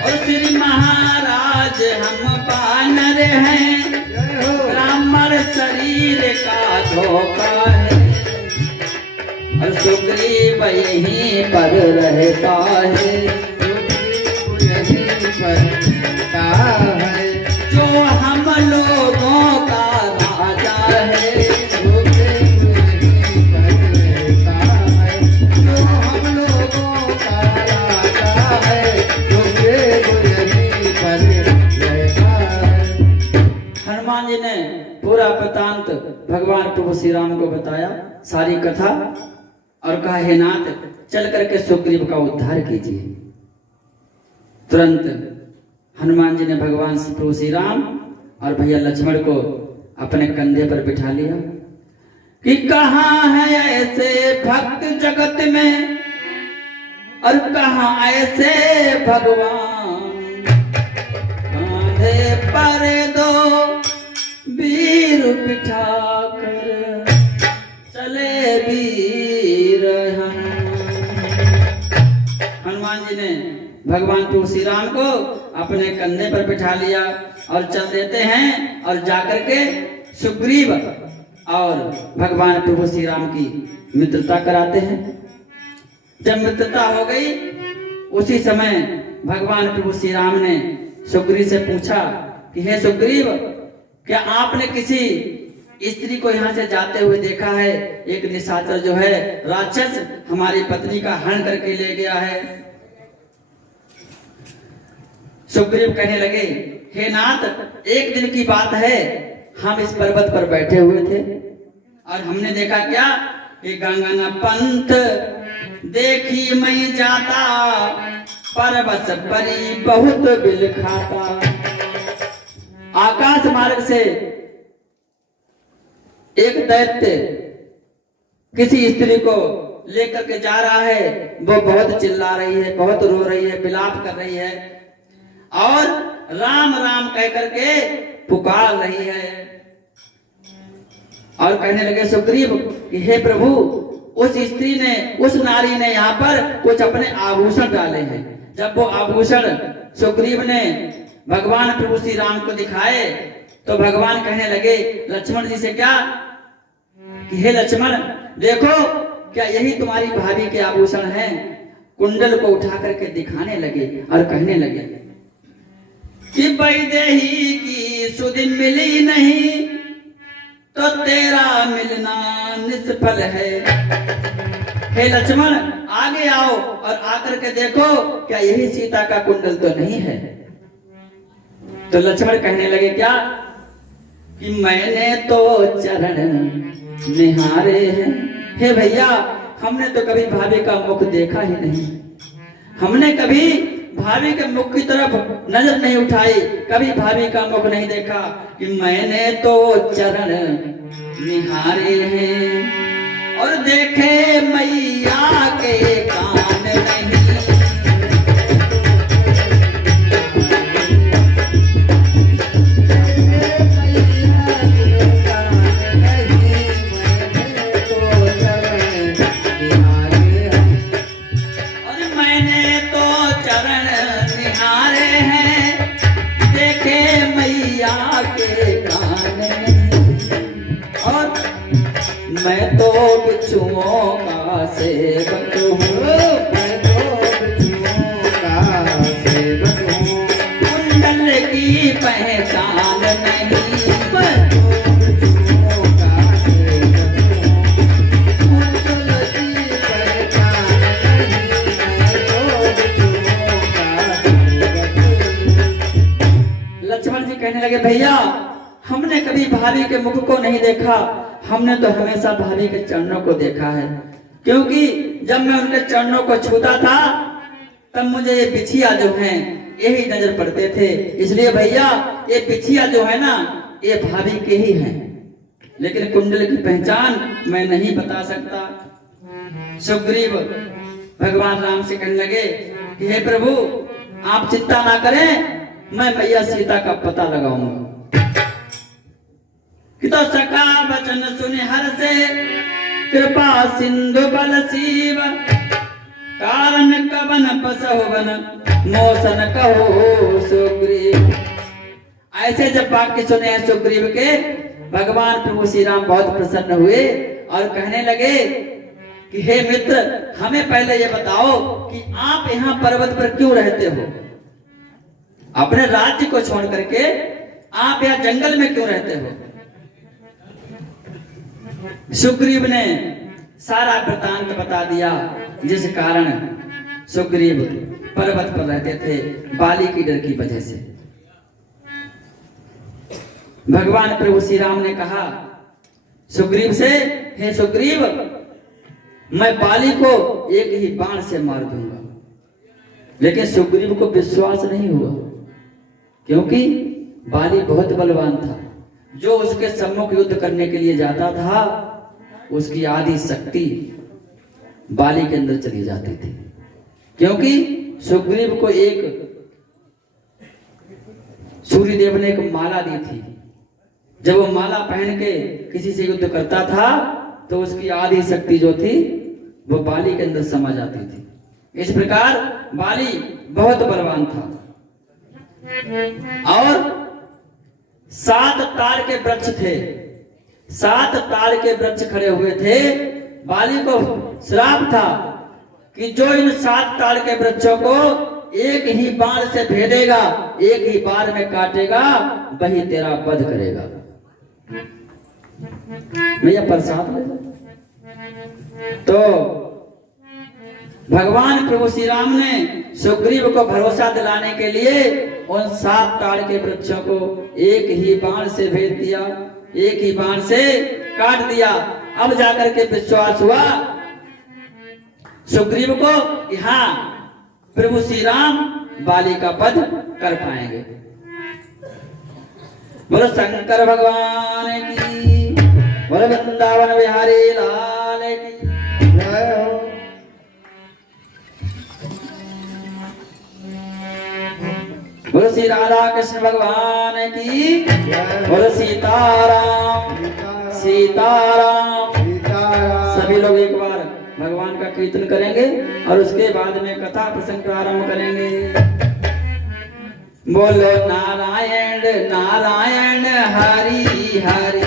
और श्री महाराज हम बानर हैं, ब्राह्मण शरीर का धोखा है। और सुग्रीव यहीं पर रहता है, यहीं पर रहता है, जो हम लोगों का राजा है। सुग्रीव यहीं पर रहता है, जो हम लोगों का राजा है, सुग्रीव यहीं पर रहता है। हनुमान जी ने पूरा वृत्तांत भगवान प्रभु श्री राम को बताया, सारी कथा, और कहा, हे नाथ, चल करके सुग्रीव का उद्धार कीजिए। तुरंत हनुमान जी ने भगवान प्रभु श्री राम और भैया लक्ष्मण को अपने कंधे पर बिठा लिया कि कहाँ है ऐसे भक्त जगत में और कहाँ ऐसे भगवान, कंधे पर दो वीर बिठा कर चले वीर हम। हनुमान जी ने भगवान प्रभु श्री राम को अपने कंधे पर बिठा लिया और चल देते हैं और जाकर के सुग्रीव और भगवान प्रभु श्री राम की मित्रता कराते हैं। जब मित्रता हो गई, उसी समय भगवान प्रभु श्री राम ने सुग्रीव से पूछा कि हे सुग्रीव, क्या आपने किसी स्त्री को यहाँ से जाते हुए देखा है? एक निशाचर जो है, राक्षस, हमारी पत्नी का हरण करके ले गया है। सुग्रीव कहने लगे, हे नाथ, एक दिन की बात है, हम इस पर्वत पर बैठे हुए थे और हमने देखा क्या कि गंगन पंथ देखी मैं जाता, परबस परी बहुत बिल खाता। आकाश मार्ग से एक दैत्य किसी स्त्री को लेकर के जा रहा है, वो बहुत चिल्ला रही है, बहुत रो रही है, विलाप कर रही है और राम राम कह करके पुकार रही है। और कहने लगे सुग्रीव कि हे प्रभु, उस स्त्री ने, उस नारी ने यहाँ पर कुछ अपने आभूषण डाले हैं। जब वो आभूषण सुग्रीव ने भगवान प्रभु श्री राम को दिखाए तो भगवान कहने लगे लक्ष्मण जी से क्या कि हे लक्ष्मण देखो, क्या यही तुम्हारी भाभी के आभूषण हैं? कुंडल को उठा करके दिखाने लगे और कहने लगे कि वैदेही की सुदिन मिली नहीं तो तेरा मिलना निष्फल है। हे लक्ष्मण आगे आओ और आकर के देखो, क्या यही सीता का कुंडल तो नहीं है? तो लक्ष्मण कहने लगे क्या कि मैंने तो चरण निहारे हैं। हे भैया, हमने तो कभी भाभी का मुख देखा ही नहीं, हमने कभी भाभी के मुख की तरफ नजर नहीं उठाई, कभी भाभी का मुख नहीं देखा। कि मैंने तो चरण निहारे हैं और देखे मैया के कान नहीं। मैं तो बिच्छुओं का सेवक हूँ, मैं तो बिच्छुओं का सेवक हूँ, कुंडल की पहचान नहीं। मैं तो बिच्छुओं का सेवक हूँ, कुंडल की पहचान नहीं, मैं तो बिच्छुओं का सेवक हूँ। लक्ष्मण जी कहने लगे भैया, हमने कभी भाभी के मुख को नहीं देखा, हमने तो हमेशा भाभी के चरणों को देखा है, क्योंकि जब मैं उनके चरणों को छूता था तब मुझे ये बिछिया जो हैं यही नजर पड़ते थे। इसलिए भैया ये बिछिया जो है ना, ये भाभी के ही हैं, लेकिन कुंडल की पहचान मैं नहीं बता सकता। सुग्रीव भगवान राम से कहने लगे कि हे प्रभु आप चिंता ना करें, मैं मैया सीता का पता लगाऊंगा। कि तो सका वचन सुने हर से कृपा सिंधु बल शिव, कारण कवन पसहुवन मोसन कहो सुग्रीव। ऐसे जब वाक्य सुने हैं सुग्रीव के, भगवान प्रभु श्री राम बहुत प्रसन्न हुए और कहने लगे कि हे मित्र, हमें पहले ये बताओ कि आप यहाँ पर्वत पर क्यों रहते हो? अपने राज्य को छोड़ करके आप यहाँ जंगल में क्यों रहते हो? सुग्रीव ने सारा वृतांत बता दिया, जिस कारण सुग्रीव पर्वत पर रहते थे बाली की डर की वजह से। भगवान प्रभु श्री राम ने कहा सुग्रीव से, हे सुग्रीव, मैं बाली को एक ही बाण से मार दूंगा। लेकिन सुग्रीव को विश्वास नहीं हुआ, क्योंकि बाली बहुत बलवान था। जो उसके सम्मुख युद्ध करने के लिए जाता था, उसकी आधी शक्ति बाली के अंदर चली जाती थी, क्योंकि सुग्रीव को एक सूर्यदेव ने एक माला दी थी। जब वो माला पहन के किसी से युद्ध करता था तो उसकी आधी शक्ति जो थी वो बाली के अंदर समा जाती थी। इस प्रकार बाली बहुत बलवान था। और 7 ताड़ के वृक्ष थे, 7 ताड़ के वृक्ष खड़े हुए थे। बाली को श्राप था कि जो इन 7 ताड़ के वृक्षों को एक ही बाण से भेदेगा, एक ही बार में काटेगा, वही तेरा वध करेगा। भैया प्रसाद ले। तो भगवान प्रभु श्री राम ने सुग्रीव को भरोसा दिलाने के लिए उन 7 ताड़ के वृक्षों को एक ही बाण से भेद दिया, एक ही बाण से काट दिया। अब जाकर के विश्वास हुआ सुग्रीव को कि हाँ, प्रभु श्री राम बाली का वध कर पाएंगे। बोलो शंकर भगवान की, बोलो वृंदावन बिहारी लाल की जय हो। बोलो श्री राधा कृष्ण भगवान की, बोलो सीताराम सीताराम। सभी लोग एक बार भगवान का कीर्तन करेंगे और उसके बाद में कथा प्रसंग प्रारंभ करेंगे। बोलो नारायण नारायण हरि हरि,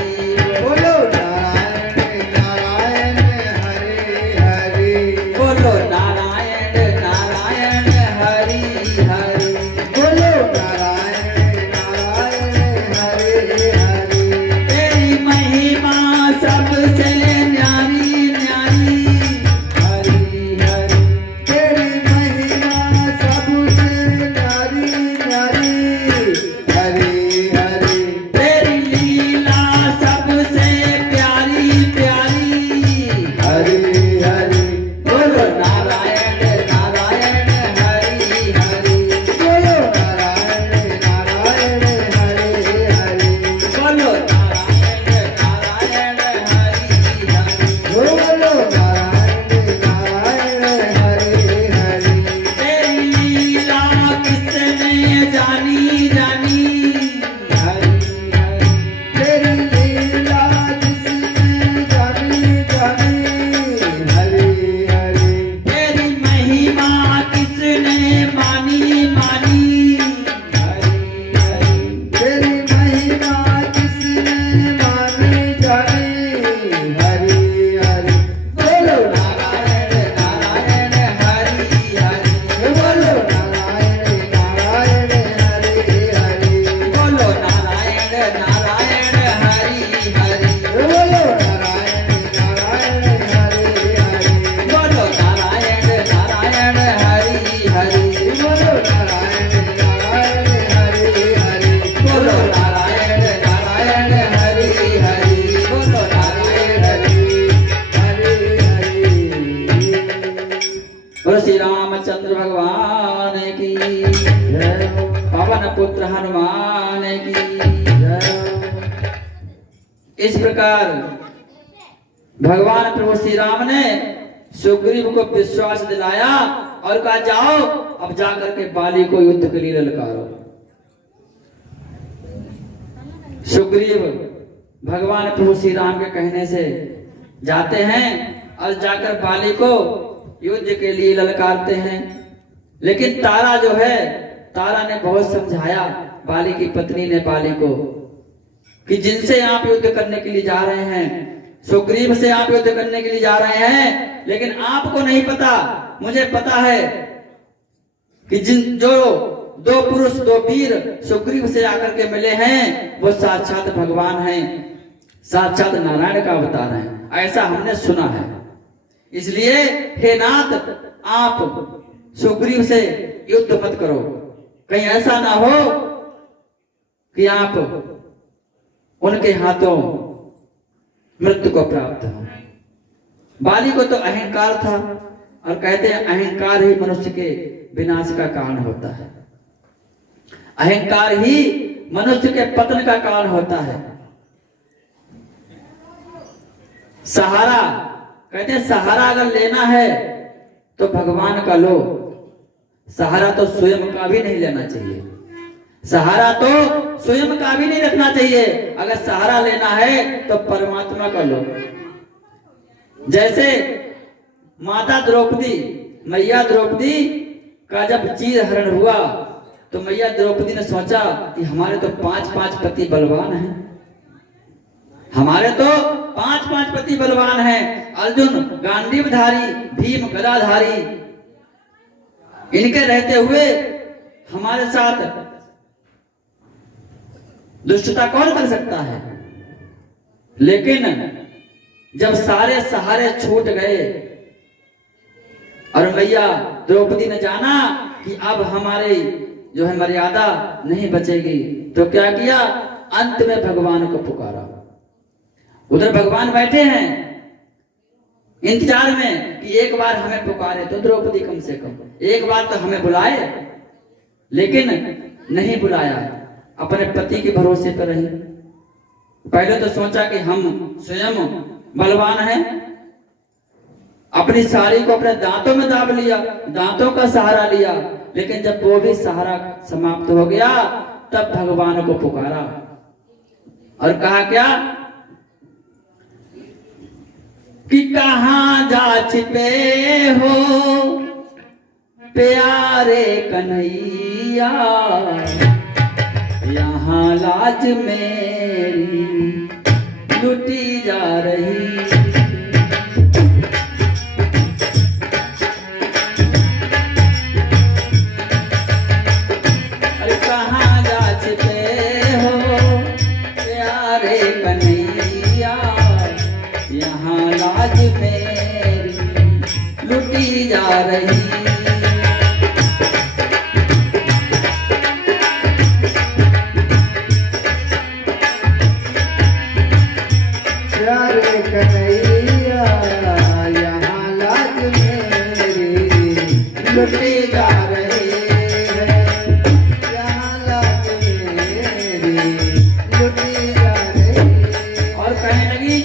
बोलो नारायण बोलो श्री रामचंद्र भगवान की, जय हो, पवन पुत्र हनुमान की। जय हो। इस प्रकार भगवान प्रभु श्री राम ने सुग्रीव को विश्वास दिलाया और कहा जाओ अब जाकर के बाली को युद्ध के लिए ललकारो। सुग्रीव भगवान प्रभु श्री राम के कहने से जाते हैं और जाकर बाली को युद्ध के लिए ललकारते हैं। लेकिन तारा जो है, तारा ने बहुत समझाया बाली की पत्नी ने बाली को कि जिनसे आप युद्ध करने के लिए जा रहे हैं, सुग्रीव से आप युद्ध करने के लिए जा रहे हैं, लेकिन आपको नहीं पता, मुझे पता है कि जिन जो दो पुरुष दो वीर सुग्रीव से आकर के मिले हैं वो साक्षात भगवान हैं, साक्षात नारायण का अवतार हैं, ऐसा हमने सुना है। इसलिए हे नाथ आप सुग्रीव से युद्ध मत करो, कहीं ऐसा ना हो कि आप उनके हाथों मृत्यु को प्राप्त हो। बाली को तो अहंकार था और कहते हैं अहंकार ही मनुष्य के विनाश का कारण होता है, अहंकार ही मनुष्य के पतन का कारण होता है। सहारा कहते हैं सहारा अगर लेना है तो भगवान का लो, सहारा तो स्वयं का भी नहीं लेना चाहिए, सहारा तो स्वयं का भी नहीं रखना चाहिए। अगर सहारा लेना है तो परमात्मा का लो। जैसे माता द्रौपदी, मैया द्रौपदी का जब चीर हरण हुआ तो मैया द्रौपदी ने सोचा कि हमारे तो 5-5 पति बलवान हैं, हमारे तो 5-5 पति बलवान हैं, अर्जुन गांडीवधारी, भीम गदाधारी, इनके रहते हुए हमारे साथ दुष्टता कौन कर सकता है। लेकिन जब सारे सहारे छूट गए और मैया द्रौपदी ने जाना कि अब हमारी जो है मर्यादा नहीं बचेगी, तो क्या किया, अंत में भगवान को पुकारा। उधर भगवान बैठे हैं इंतजार में कि एक बार हमें पुकारे तो द्रौपदी कम से कम एक बार तो हमें बुलाए, लेकिन नहीं बुलाया, अपने पति के भरोसे पर रही। पहले तो सोचा कि हम स्वयं बलवान हैं, अपनी साड़ी को अपने दांतों में दाब लिया, दांतों का सहारा लिया, लेकिन जब वो भी सहारा समाप्त हो गया तब भगवान को पुकारा और कहा क्या कि कहां जा छिपे हो प्यारे कन्हैया, यहाँ लाज मेरी लुटी जा रही। अरे कहाँ जा छिपे हो प्यारे कन्हैया, यहाँ लाज मेरी लुटी जा रही। प्यारे कन्हैया यहाँ लाज मेरी लुटी जा रही है, यहाँ लाज मेरी लुटी जा रही। और कहने लगी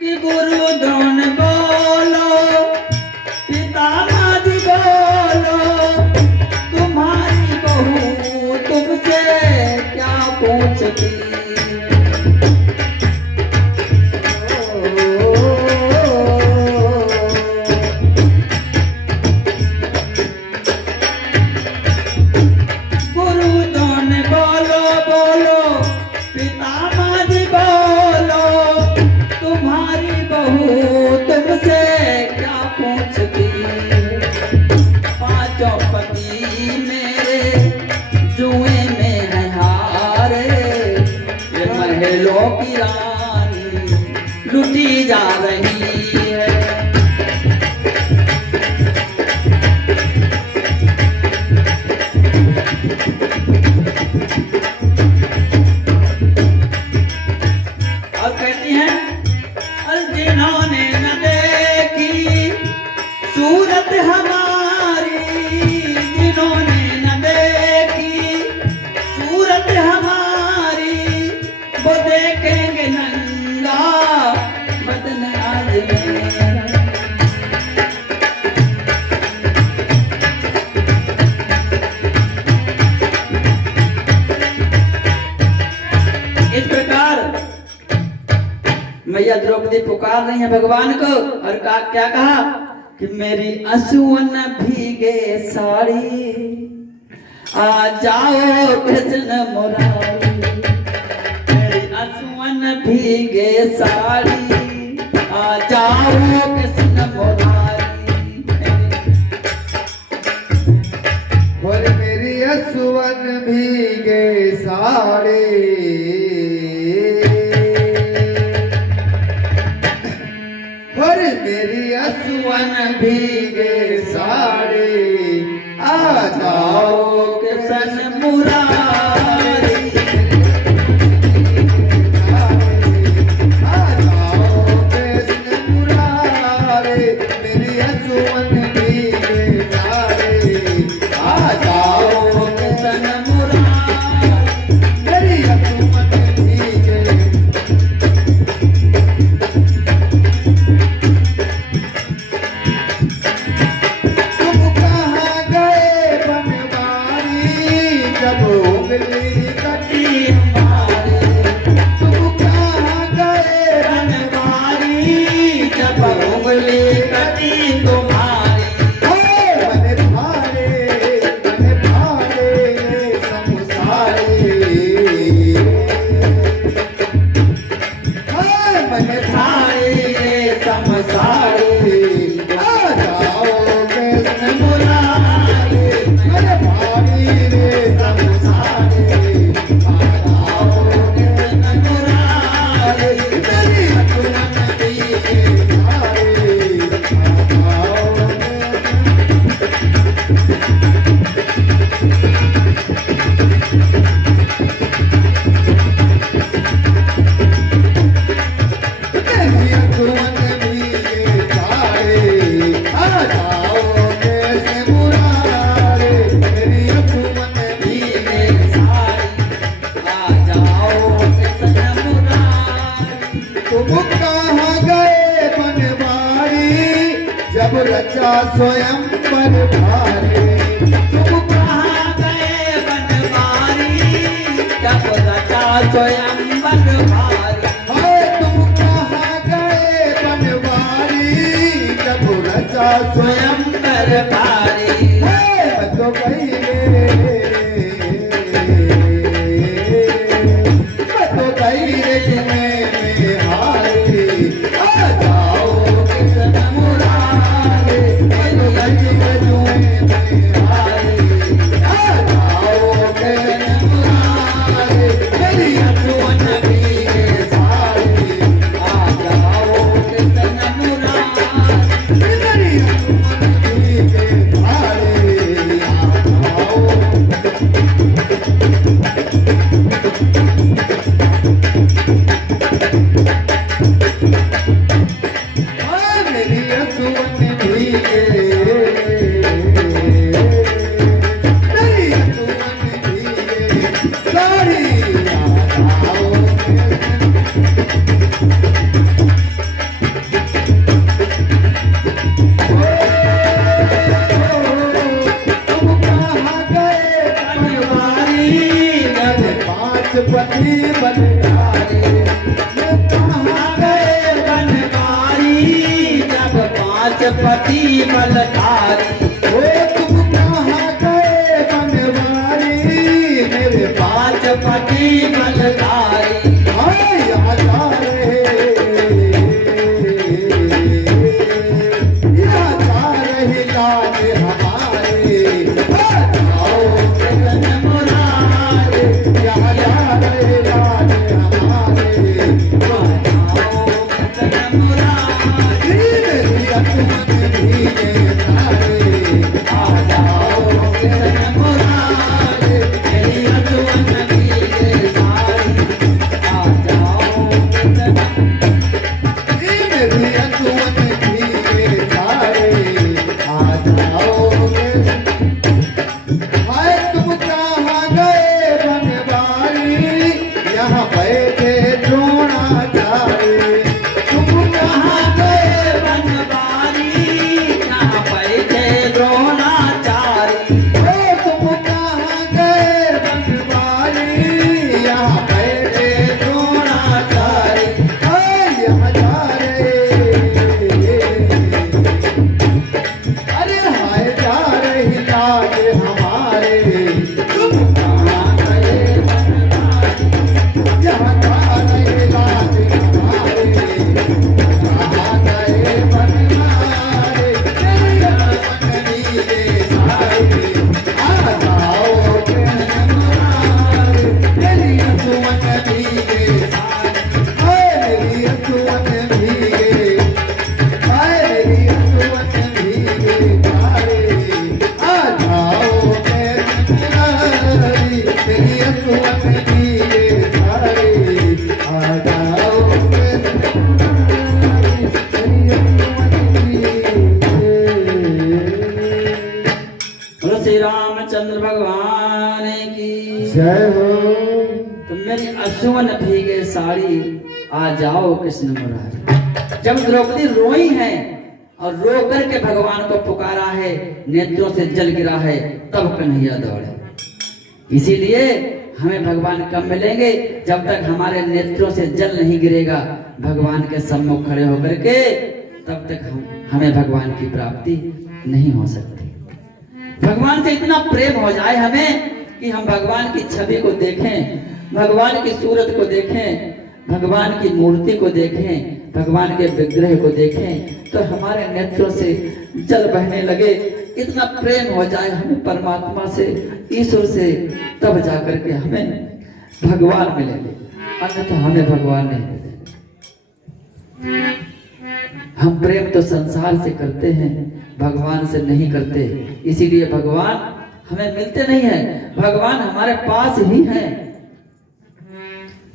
कि गुरु द्रोण बोलो, पितामह बोलो, तुम्हारी बहू तुमसे क्या पूछती। पुकार रही हैं भगवान को और क्या कहा कि मेरी असुवन भीगे साड़ी आ जाओ कृष्ण मुरारी, मेरी असुवन भीगे साड़ी आ जाओ कृष्ण मुरारी। और मेरी असुवन भीगे साड़ी और मेरी असुवन भीगे साड़ी आ जाओ कृष्ण मुरारी। आ जाओ कृष्ण मुरारी, मेरी असुवन भीगे साड़ी आ जाओ कृष्ण मुरारी। मेरी असुवन भीगे। तुम कहाँ गए बनवारी जब उंगली कटी हमारे, तुम कहाँ गए बनवारी जब उंगली कटी तुम्हारी। मन भारे संसारे, मन सारे समसारे आ जाओ कृष्ण मुरारी। मन भारी रे संसारे, आ जाओ कृष्ण मुरारी। मेरी असुवन भीगे साड़ी आ जाओ। मेरी असुवन भीगे साड़ी आ जाओ कृष्ण मुरारी, मेरी असुवन भीगे सारी आ जाओ कृष्ण मुरारी। तुम कहाँ गए बनवारी जब रचा स्वयं पर भारे, तुम कहाँ गए बनवारी जब रचा स्वयं बनवारी। हाय तुम कहाँ गए बनवारी जब रचा स्वयं स्वयं बनवारी। मैं तो गई रे, मैं तो गई रे तुम्हें में हारी आ जाओ कृष्ण मुरारी, मैं तो गई रे तुम्हें में हारी आ जाओ कृष्ण मुरारी, मेरी असुवन भीगे साड़ी आ जाओ कृष्ण मुरारी। मेरी असुवन भीगे साड़ी आ जाओ। मेरी असुवन भीगे, मेरी असुवन भीगे साड़ी आ जाओ। तुम कहाँ गए बनवारी जब पांच पति बलिहारी, मैं कहाँ गए बनवारी जब पांच पति बलधारी। ओ तुम कहाँ गए बनवारी मेरे पांच पति बलधारी। भाई आ जा रहे, यहाँ जा रही लाज हमारे आ जाओ कृष्ण मुरारी। यहाँ जा रहे लाज हमारे आ जाओ कृष्ण मुरारी। मेरी असुवन भीगे साड़ी आ जाओ कृष्ण मुरारी। मेरी असुवन भीगे साड़ी आ जाओ कृष्ण। मेरी असुवन भीगे साड़ी आ जाओ। श्री रामचंद्र भगवान की जय हो। तो मेरी असुवन भीगे साड़ी आ जाओ कृष्ण मुरारी। जब द्रौपदी रोई है और रो करके भगवान को पुकारा है, नेत्रों से जल गिरा है, तब कन्हैया दौड़े। इसीलिए हमें भगवान कब मिलेंगे? जब तक हमारे नेत्रों से जल नहीं गिरेगा भगवान के सम्मुख खड़े होकर के, तब तक हमें भगवान की प्राप्ति नहीं हो सकती। भगवान से इतना प्रेम हो जाए हमें कि हम भगवान की छवि को देखें, भगवान की सूरत को देखें, भगवान की मूर्ति को देखें, भगवान के विग्रह को देखें, तो हमारे नेत्रों से जल बहने लगे। इतना प्रेम हो जाए हमें परमात्मा से, ईश्वर से, तब जाकर के हमें भगवान मिलेंगे, अन्यथा हमें भगवान नहीं मिलेंगे। हम प्रेम तो संसार से करते हैं, भगवान से नहीं करते, इसीलिए भगवान हमें मिलते नहीं है। भगवान हमारे पास ही हैं।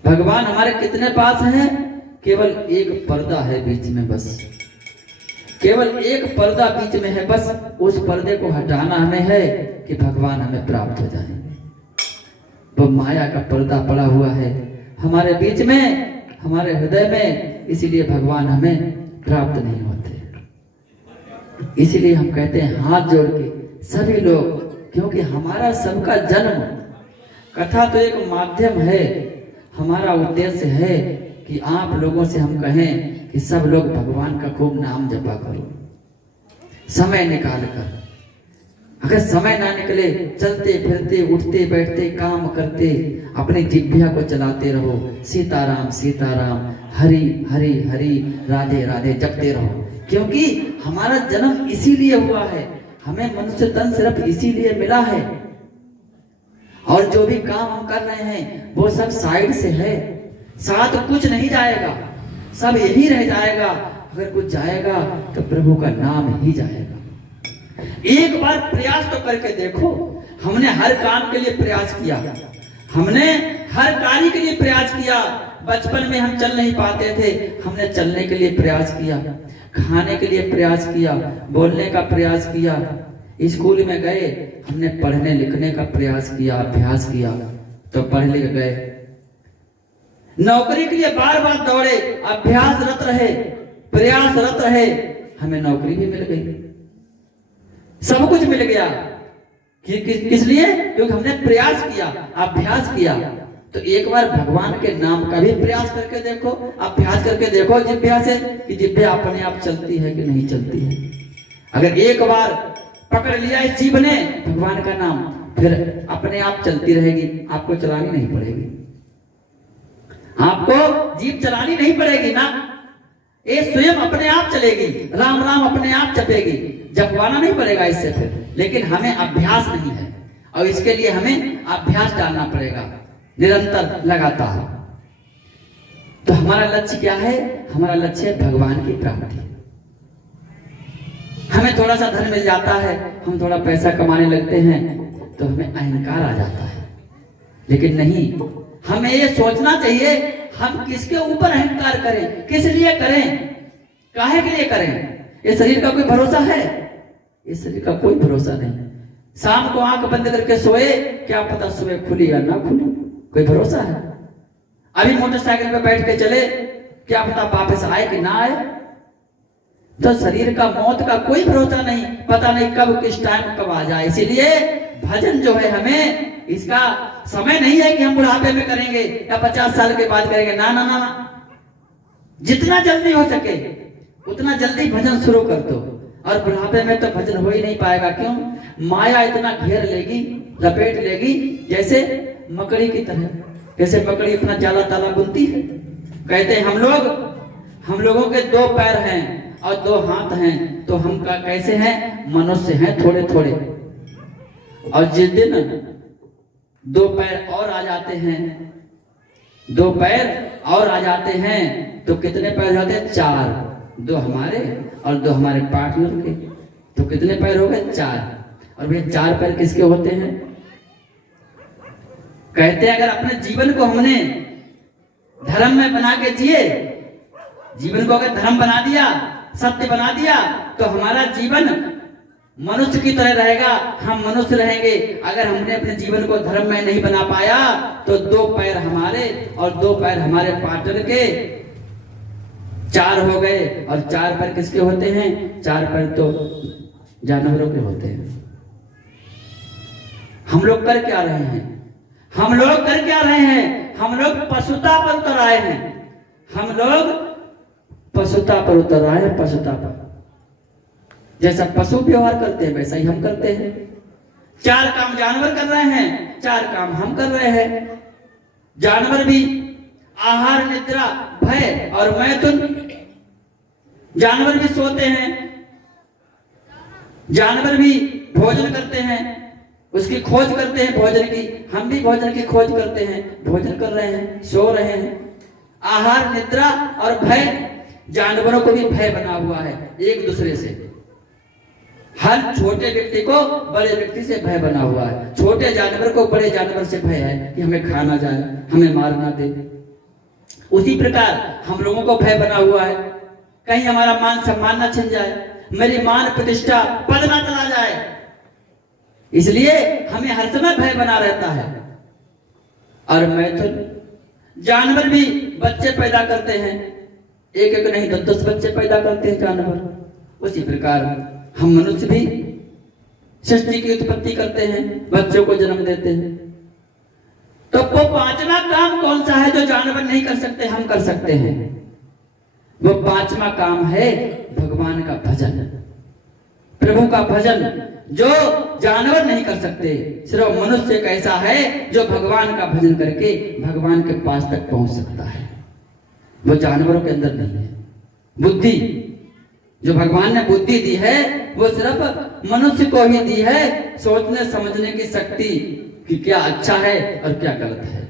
भगवान हमारे कितने पास हैं? केवल एक पर्दा है बीच में, बस केवल एक पर्दा बीच में है, बस उस पर्दे को हटाना हमें है कि भगवान हमें प्राप्त हो जाएंगे। वो माया का पर्दा पड़ा हुआ है हमारे बीच में, हमारे हृदय में, इसीलिए भगवान हमें प्राप्त नहीं होते। इसीलिए हम कहते हैं हाथ जोड़ के सभी लोग, क्योंकि हमारा सबका जन्म, कथा तो एक माध्यम है, हमारा उद्देश्य है कि आप लोगों से हम कहें कि सब लोग भगवान का खूब नाम जपा करो, समय निकाल कर। अगर समय ना निकले, चलते फिरते उठते बैठते काम करते अपनी जिह्वा को चलाते रहो, सीताराम सीताराम, हरि हरि हरि, राधे राधे जपते रहो, क्योंकि हमारा जन्म इसीलिए हुआ है, हमें मनुष्य तन सिर्फ इसीलिए मिला है। और जो भी काम हम कर रहे हैं वो सब साइड से है, साथ कुछ नहीं जाएगा, सब यही रह जाएगा। अगर कुछ जाएगा तो प्रभु का नाम ही जाएगा। एक बार प्रयास तो करके देखो। हमने हर काम के लिए प्रयास किया, हमने हर कार्य के लिए प्रयास किया। बचपन में हम चल नहीं पाते थे, हमने चलने के लिए प्रयास किया, खाने के लिए प्रयास किया, बोलने का प्रयास किया, स्कूल में गए, हमने पढ़ने लिखने का प्रयास किया, अभ्यास किया, तो पढ़ लिख गए। नौकरी के लिए बार बार दौड़े, अभ्यासरत रहे, प्रयासरत रहे, हमें नौकरी भी मिल गई, सब कुछ मिल गया। किस लिए? क्योंकि हमने प्रयास किया, अभ्यास किया। तो एक बार भगवान के नाम का भी प्रयास करके देखो, अभ्यास करके देखो जिह्वा से, कि जिह्वा अपने आप चलती है कि नहीं चलती है। अगर एक बार पकड़ लिया इस जीभ ने भगवान का नाम, फिर अपने आप चलती रहेगी, आपको चलानी नहीं पड़ेगी, आपको जीभ चलानी नहीं पड़ेगी ना, ये स्वयं अपने आप चलेगी, राम राम अपने आप जपेगी, जपवाना नहीं पड़ेगा इससे फिर। लेकिन हमें अभ्यास नहीं है, और इसके लिए हमें अभ्यास डालना पड़ेगा निरंतर, लगातार। तो हमारा लक्ष्य क्या है? हमारा लक्ष्य है भगवान की प्राप्ति। हमें थोड़ा सा धन मिल जाता है, हम थोड़ा पैसा कमाने लगते हैं, तो हमें अहंकार आ जाता है। लेकिन नहीं, हमें ये सोचना चाहिए हम किसके ऊपर अहंकार करें, किस लिए करें, काहे के लिए करें। ये शरीर का कोई भरोसा है? इस शरीर का कोई भरोसा नहीं। शाम को आंख बंद करके सोए, क्या पता सुबह खुली या ना खुली, कोई भरोसा है? अभी मोटरसाइकिल पे बैठ के चले, क्या पता वापस आए कि ना आए। तो शरीर का मौत का कोई भरोसा नहीं, पता नहीं कब किस टाइम कब आ जाए। इसीलिए भजन जो है, हमें इसका समय नहीं है कि हम बुढ़ापे में करेंगे या 50 साल के बाद करेंगे, ना ना ना, जितना जल्दी हो सके उतना जल्दी भजन शुरू कर दो। और बुढ़ापे में तो भजन हो ही नहीं पाएगा। क्यों? माया इतना घेर लेगी, लपेट लेगी, जैसे मकड़ी की तरह। जैसे मकड़ी अपना जाला ताला बुनती है। कहते हैं हम लोगों के 2 पैर हैं और 2 हाथ हैं, तो हम कैसे हैं? मनुष्य हैं थोड़े थोड़े। और जिस दिन 2 पैर और आ जाते हैं, 2 पैर और आ जाते हैं, तो कितने पैर होते हैं? 4। 2 हमारे और 2 हमारे पार्टनर के, तो कितने पैर हो गए? 4। और वे 4 पैर किसके होते हैं? कहते हैं अगर अपने जीवन को हमने धर्म में बना के जिए, जीवन को अगर धर्म बना दिया, सत्य बना दिया, तो हमारा जीवन मनुष्य की तरह रहेगा, हम मनुष्य रहेंगे। अगर हमने अपने जीवन को धर्म में नहीं बना पाया तो 2 पैर हमारे और 2 पैर हमारे पार्टनर के 4 हो गए। और 4 पैर किसके होते हैं? 4 पैर तो जानवरों के होते हैं। हम लोग कर क्या रहे हैं? हम लोग कर क्या रहे हैं? हम लोग पशुता पर उतर आए हैं। हम लोग पशुता पर उतर आए हैं, पशुता पर। जैसा पशु व्यवहार करते हैं वैसा ही हम करते हैं। 4 काम जानवर कर रहे हैं, 4 काम हम कर रहे हैं। जानवर भी आहार, निद्रा, भय और मैथुन। जानवर भी सोते हैं, जानवर भी भोजन करते हैं, उसकी खोज करते हैं भोजन की। हम भी भोजन की खोज करते हैं, भोजन कर रहे हैं, सो रहे हैं। आहार, निद्रा और भय। जानवरों को भी भय बना हुआ है एक दूसरे से। हर छोटे व्यक्ति को बड़े व्यक्ति से भय बना हुआ है। छोटे जानवर को बड़े जानवर से भय है कि हमें खा ना जाए, हमें मार ना दे। उसी प्रकार हम लोगों को भय बना हुआ है, कहीं हमारा मान सम्मान ना छिन जाए, मेरी मान प्रतिष्ठा पद ना चला जाए। इसलिए हमें हर समय भय बना रहता है। और मैथुन, जानवर भी बच्चे पैदा करते हैं, एक एक नहीं 10-10 बच्चे पैदा करते हैं जानवर। उसी प्रकार हम मनुष्य भी सृष्टि की उत्पत्ति करते हैं, बच्चों को जन्म देते हैं। तो वो 5वां काम कौन सा है जो जानवर नहीं कर सकते, हम कर सकते हैं? वो 5वां काम है भगवान का भजन, प्रभु का भजन, जो जानवर नहीं कर सकते। सिर्फ मनुष्य एक ऐसा है जो भगवान का भजन करके भगवान के पास तक पहुंच सकता है। वो जानवरों के अंदर नहीं है। बुद्धि, जो भगवान ने बुद्धि दी है वो सिर्फ मनुष्य को ही दी है, सोचने समझने की शक्ति कि क्या अच्छा है और क्या गलत है।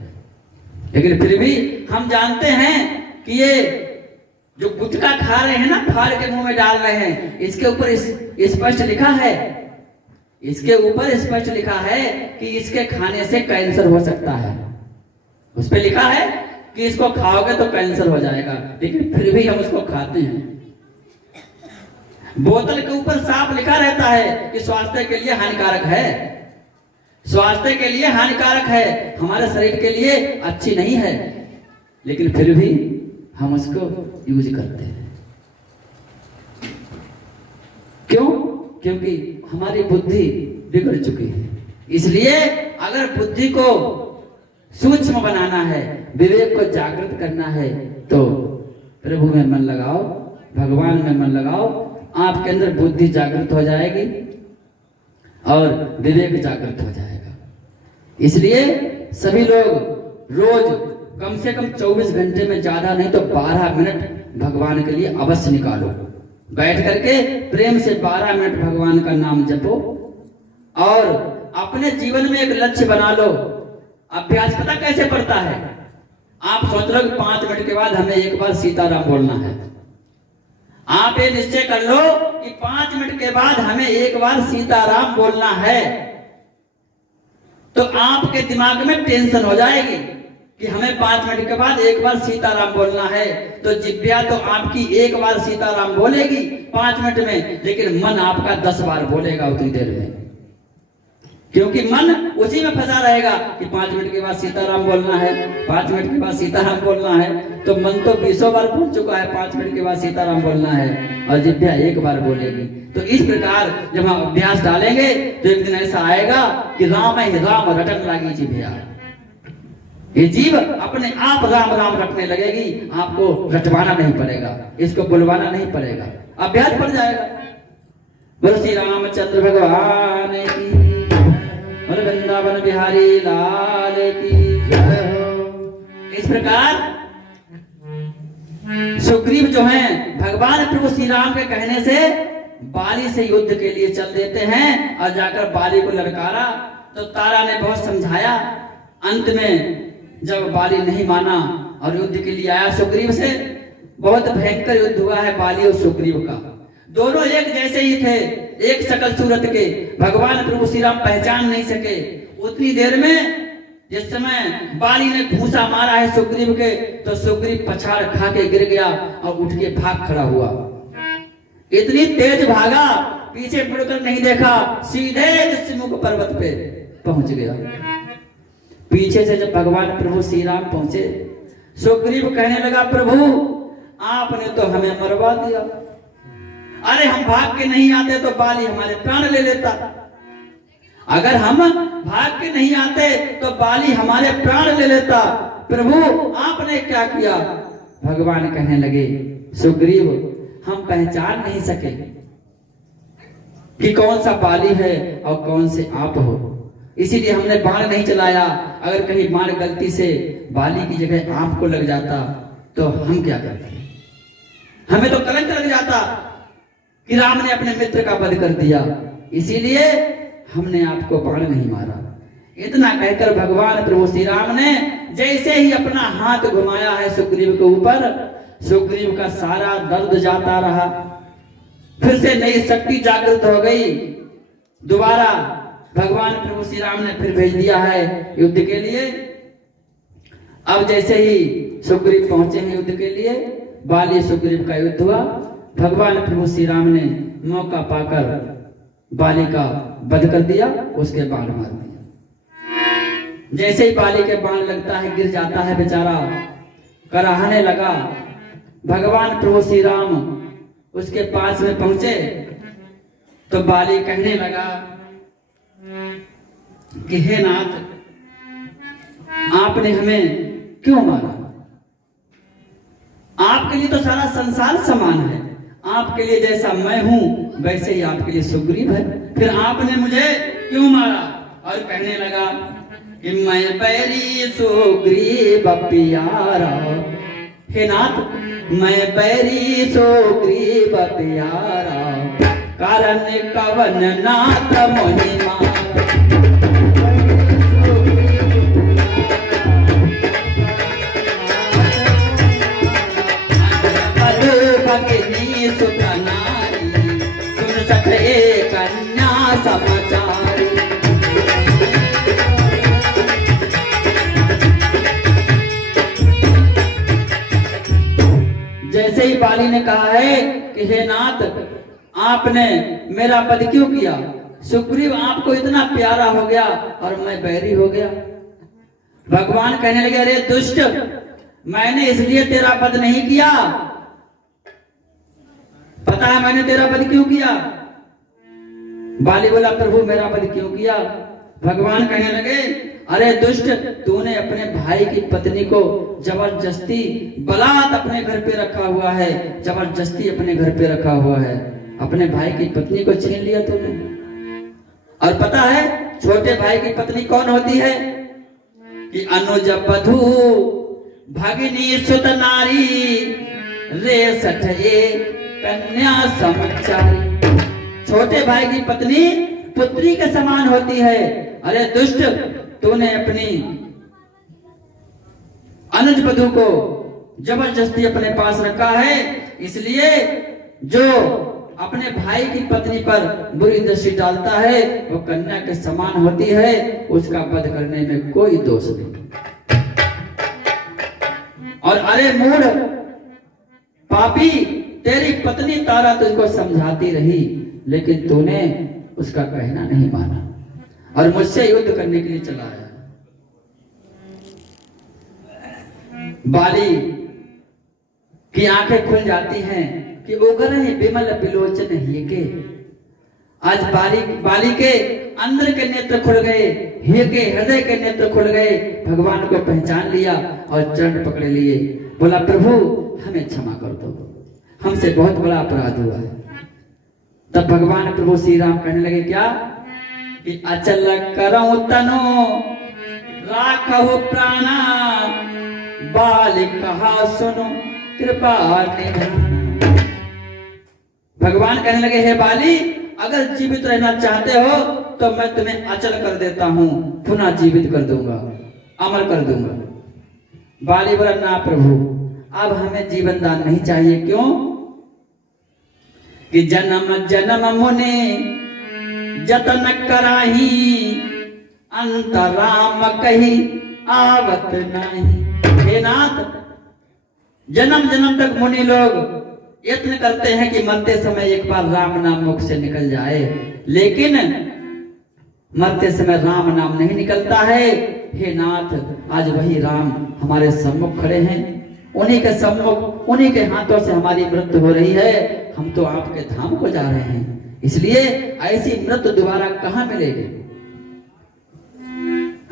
लेकिन फिर भी हम जानते हैं कि ये जो गुटखा खा रहे हैं ना, फाड़ के मुंह में डाल रहे हैं, इसके ऊपर स्पष्ट लिखा है, इसके ऊपर स्पष्ट लिखा है कि इसके खाने से कैंसर हो सकता है। उस पे लिखा है कि इसको खाओगे तो कैंसर हो जाएगा, लेकिन फिर भी हम उसको खाते हैं। बोतल के ऊपर साफ लिखा रहता है कि स्वास्थ्य के लिए हानिकारक है, स्वास्थ्य के लिए हानिकारक है, हमारे शरीर के लिए अच्छी नहीं है, लेकिन फिर भी हम उसको यूज करते हैं। क्यों? क्योंकि हमारी बुद्धि बिगड़ चुकी है। इसलिए अगर बुद्धि को सूक्ष्म बनाना है, विवेक को जागृत करना है, तो प्रभु में मन लगाओ, भगवान में मन लगाओ। आपके अंदर बुद्धि जागृत हो जाएगी और विवेक जागृत हो जाएगा। इसलिए सभी लोग रोज कम से कम 24 घंटे में, ज्यादा नहीं तो 12 मिनट भगवान के लिए अवश्य निकालो। बैठ करके प्रेम से 12 मिनट भगवान का नाम जपो और अपने जीवन में एक लक्ष्य बना लो। अभ्यास पता कैसे पड़ता है? आप सोच लो कि 5 मिनट के बाद हमें एक बार सीताराम बोलना है। आप ये निश्चय कर लो कि 5 मिनट के बाद हमें एक बार सीताराम बोलना है, तो आपके दिमाग में टेंशन हो जाएगी कि हमें 5 मिनट के बाद एक बार सीताराम बोलना है। तो जिह्वा तो आपकी एक बार सीताराम बोलेगी 5 मिनट में, लेकिन मन आपका 10 बार बोलेगा उतनी देर में, क्योंकि मन उसी में फंसा रहेगा कि 5 मिनट के बाद सीताराम बोलना है, 5 मिनट के बाद सीताराम बोलना है। तो मन तो 20 बार बोल चुका है 5 मिनट के बाद सीताराम बोलना है, और जिह्वा एक बार बोलेगी। तो इस प्रकार जब हम अभ्यास डालेंगे तो एक दिन ऐसा आएगा कि राम ही राम रटन लागी जिह्वा। ये जीव अपने आप राम राम रटने लगेगी, आपको रटवाना नहीं पड़ेगा, इसको बुलवाना नहीं पड़ेगा, अभ्यास पड़ जाएगा। बोलो श्री रामचंद्र भगवान की, बोलो वृंदावन बिहारी लाल की जय हो। इस प्रकार सुग्रीव जो हैं भगवान प्रभु श्री राम के कहने से बाली से युद्ध के लिए चल देते हैं और जाकर बाली को ललकारा। तो तारा ने बहुत समझाया, अंत में जब बाली नहीं माना और युद्ध के लिए आया सुग्रीव से, बहुत भयंकर युद्ध हुआ है बाली और सुग्रीव का। दोनों एक जैसे ही थे, एक शकल सूरत के, भगवान प्रभु श्री राम पहचान नहीं सके। उतनी देर में जिस समय बाली ने घूसा मारा है सुग्रीव के, तो सुग्रीव पछाड़ खा के गिर गया और उठ के भाग खड़ा हुआ। इतनी तेज भागा पीछे मुड़कर नहीं देखा, सीधे ऋषिमुख पर्वत पे पहुंच गया। पीछे से जब भगवान प्रभु श्री राम पहुंचे, सुग्रीव कहने लगा, प्रभु आपने तो हमें मरवा दिया। अरे हम भाग के नहीं आते तो बाली हमारे प्राण ले लेता। अगर हम भाग के नहीं आते तो बाली हमारे प्राण ले लेता। प्रभु आपने क्या किया? भगवान कहने लगे, सुग्रीव हम पहचान नहीं सके कि कौन सा बाली है और कौन से आप हो, इसीलिए हमने बाण नहीं चलाया। अगर कहीं बाण गलती से बाली की जगह आपको लग जाता तो हम क्या करते? हमें तो कलंक लग जाता कि राम ने अपने मित्र का वध कर दिया, इसीलिए हमने आपको बाण नहीं मारा। इतना कहकर भगवान प्रभु श्री राम ने जैसे ही अपना हाथ घुमाया है सुग्रीव के ऊपर, सुग्रीव का सारा दर्द जाता रहा। फिर से नई शक्ति जागृत हो गई। दोबारा भगवान प्रभु श्री राम ने फिर भेज दिया है युद्ध के लिए। अब जैसे ही सुग्रीव पहुंचे हैं युद्ध के लिए, बाली सुग्रीव का युद्ध हुआ। भगवान प्रभु श्री राम ने मौका पाकर बाली का वध कर दिया, उसके बाण मार दिया। जैसे ही बाली के बाण लगता है, गिर जाता है बेचारा, कराहने लगा। भगवान प्रभु श्री राम उसके पास में पहुंचे तो बाली कहने लगा कि हे नाथ, आपने हमें क्यों मारा? आपके लिए तो सारा संसार समान है, आपके लिए जैसा मैं हूं वैसे ही आपके लिए सुग्रीव है, फिर आपने मुझे क्यों मारा? और कहने लगा कि मैं बैरी सुग्रीव प्यारा। हे नाथ, मैं बैरी सुग्रीव प्यारा, कारण कवन नाथ मोहि मारा। भगिनी सुत नारी, सुन सके कन्या समाचारी। जैसे ही बाली ने कहा है कि हे नाथ, आपने मेरा वध क्यों किया? सुग्रीव आपको इतना प्यारा हो गया और मैं बैरी हो गया। भगवान कहने लगे, अरे दुष्ट, मैंने इसलिए तेरा वध नहीं किया। पता है मैंने तेरा वध क्यों किया? बाली बोला, प्रभु मेरा वध क्यों किया? भगवान कहने लगे, अरे दुष्ट, तूने अपने भाई की पत्नी को जबरदस्ती बलात् अपने घर पे रखा हुआ है, जबरदस्ती अपने घर पे रखा हुआ है। अपने भाई की पत्नी को छीन लिया तूने। और पता है छोटे भाई की पत्नी कौन होती है? कि अनुज बधू भगिनी सुत नारी, रे सठे कन्या समाचारी। छोटे भाई की पत्नी पुत्री के समान होती है। अरे दुष्ट, तूने अपनी अनुज बधू को जबरदस्ती अपने पास रखा है, इसलिए जो अपने भाई की पत्नी पर बुरी दृष्टि डालता है वो कन्या के समान होती है, उसका वध करने में कोई दोष नहीं। और अरे मूढ़ पापी, तेरी पत्नी तारा तुझको समझाती रही, लेकिन तूने उसका कहना नहीं माना और मुझसे युद्ध करने के लिए चला आया। बाली की आंखें खुल जाती हैं कि उगर विमल बिलोचन ही के। आज बाली के अंदर के नेत्र खुल गए, हे के हृदय के नेत्र खुल गए। भगवान को पहचान लिया और चरण पकड़े लिए। बोला, प्रभु हमें क्षमा कर दो, हमसे बहुत बड़ा अपराध हुआ है। तब भगवान प्रभु श्री राम कहने लगे, क्या? कि अचल करऊं तनो राखहु प्राणा, बाली कहा सुनो कृपा निधान। भगवान कहने लगे, हे बाली, अगर जीवित रहना चाहते हो तो मैं तुम्हें अचल कर देता हूं, पुनः जीवित कर दूंगा, अमर कर दूंगा। बाली बोला, ना प्रभु, अब हमें जीवन दान नहीं चाहिए। क्यों? कि जन्म जन्म मुने जतन कराही, अंतराम कही आवत नहीं। हे नाथ, जन्म जन्म तक मुनि लोग यत्न करते हैं कि मरते समय एक बार राम नाम मुख से निकल जाए, लेकिन मरते समय राम नाम नहीं निकलता है। हे नाथ, आज वही राम हमारे सम्मुख खड़े हैं, उन्हीं के सम्मुख, उन्हीं के हाथों से हमारी मृत्यु हो रही है। हम तो आपके धाम को जा रहे हैं, इसलिए ऐसी मृत्यु दोबारा कहां मिलेगी?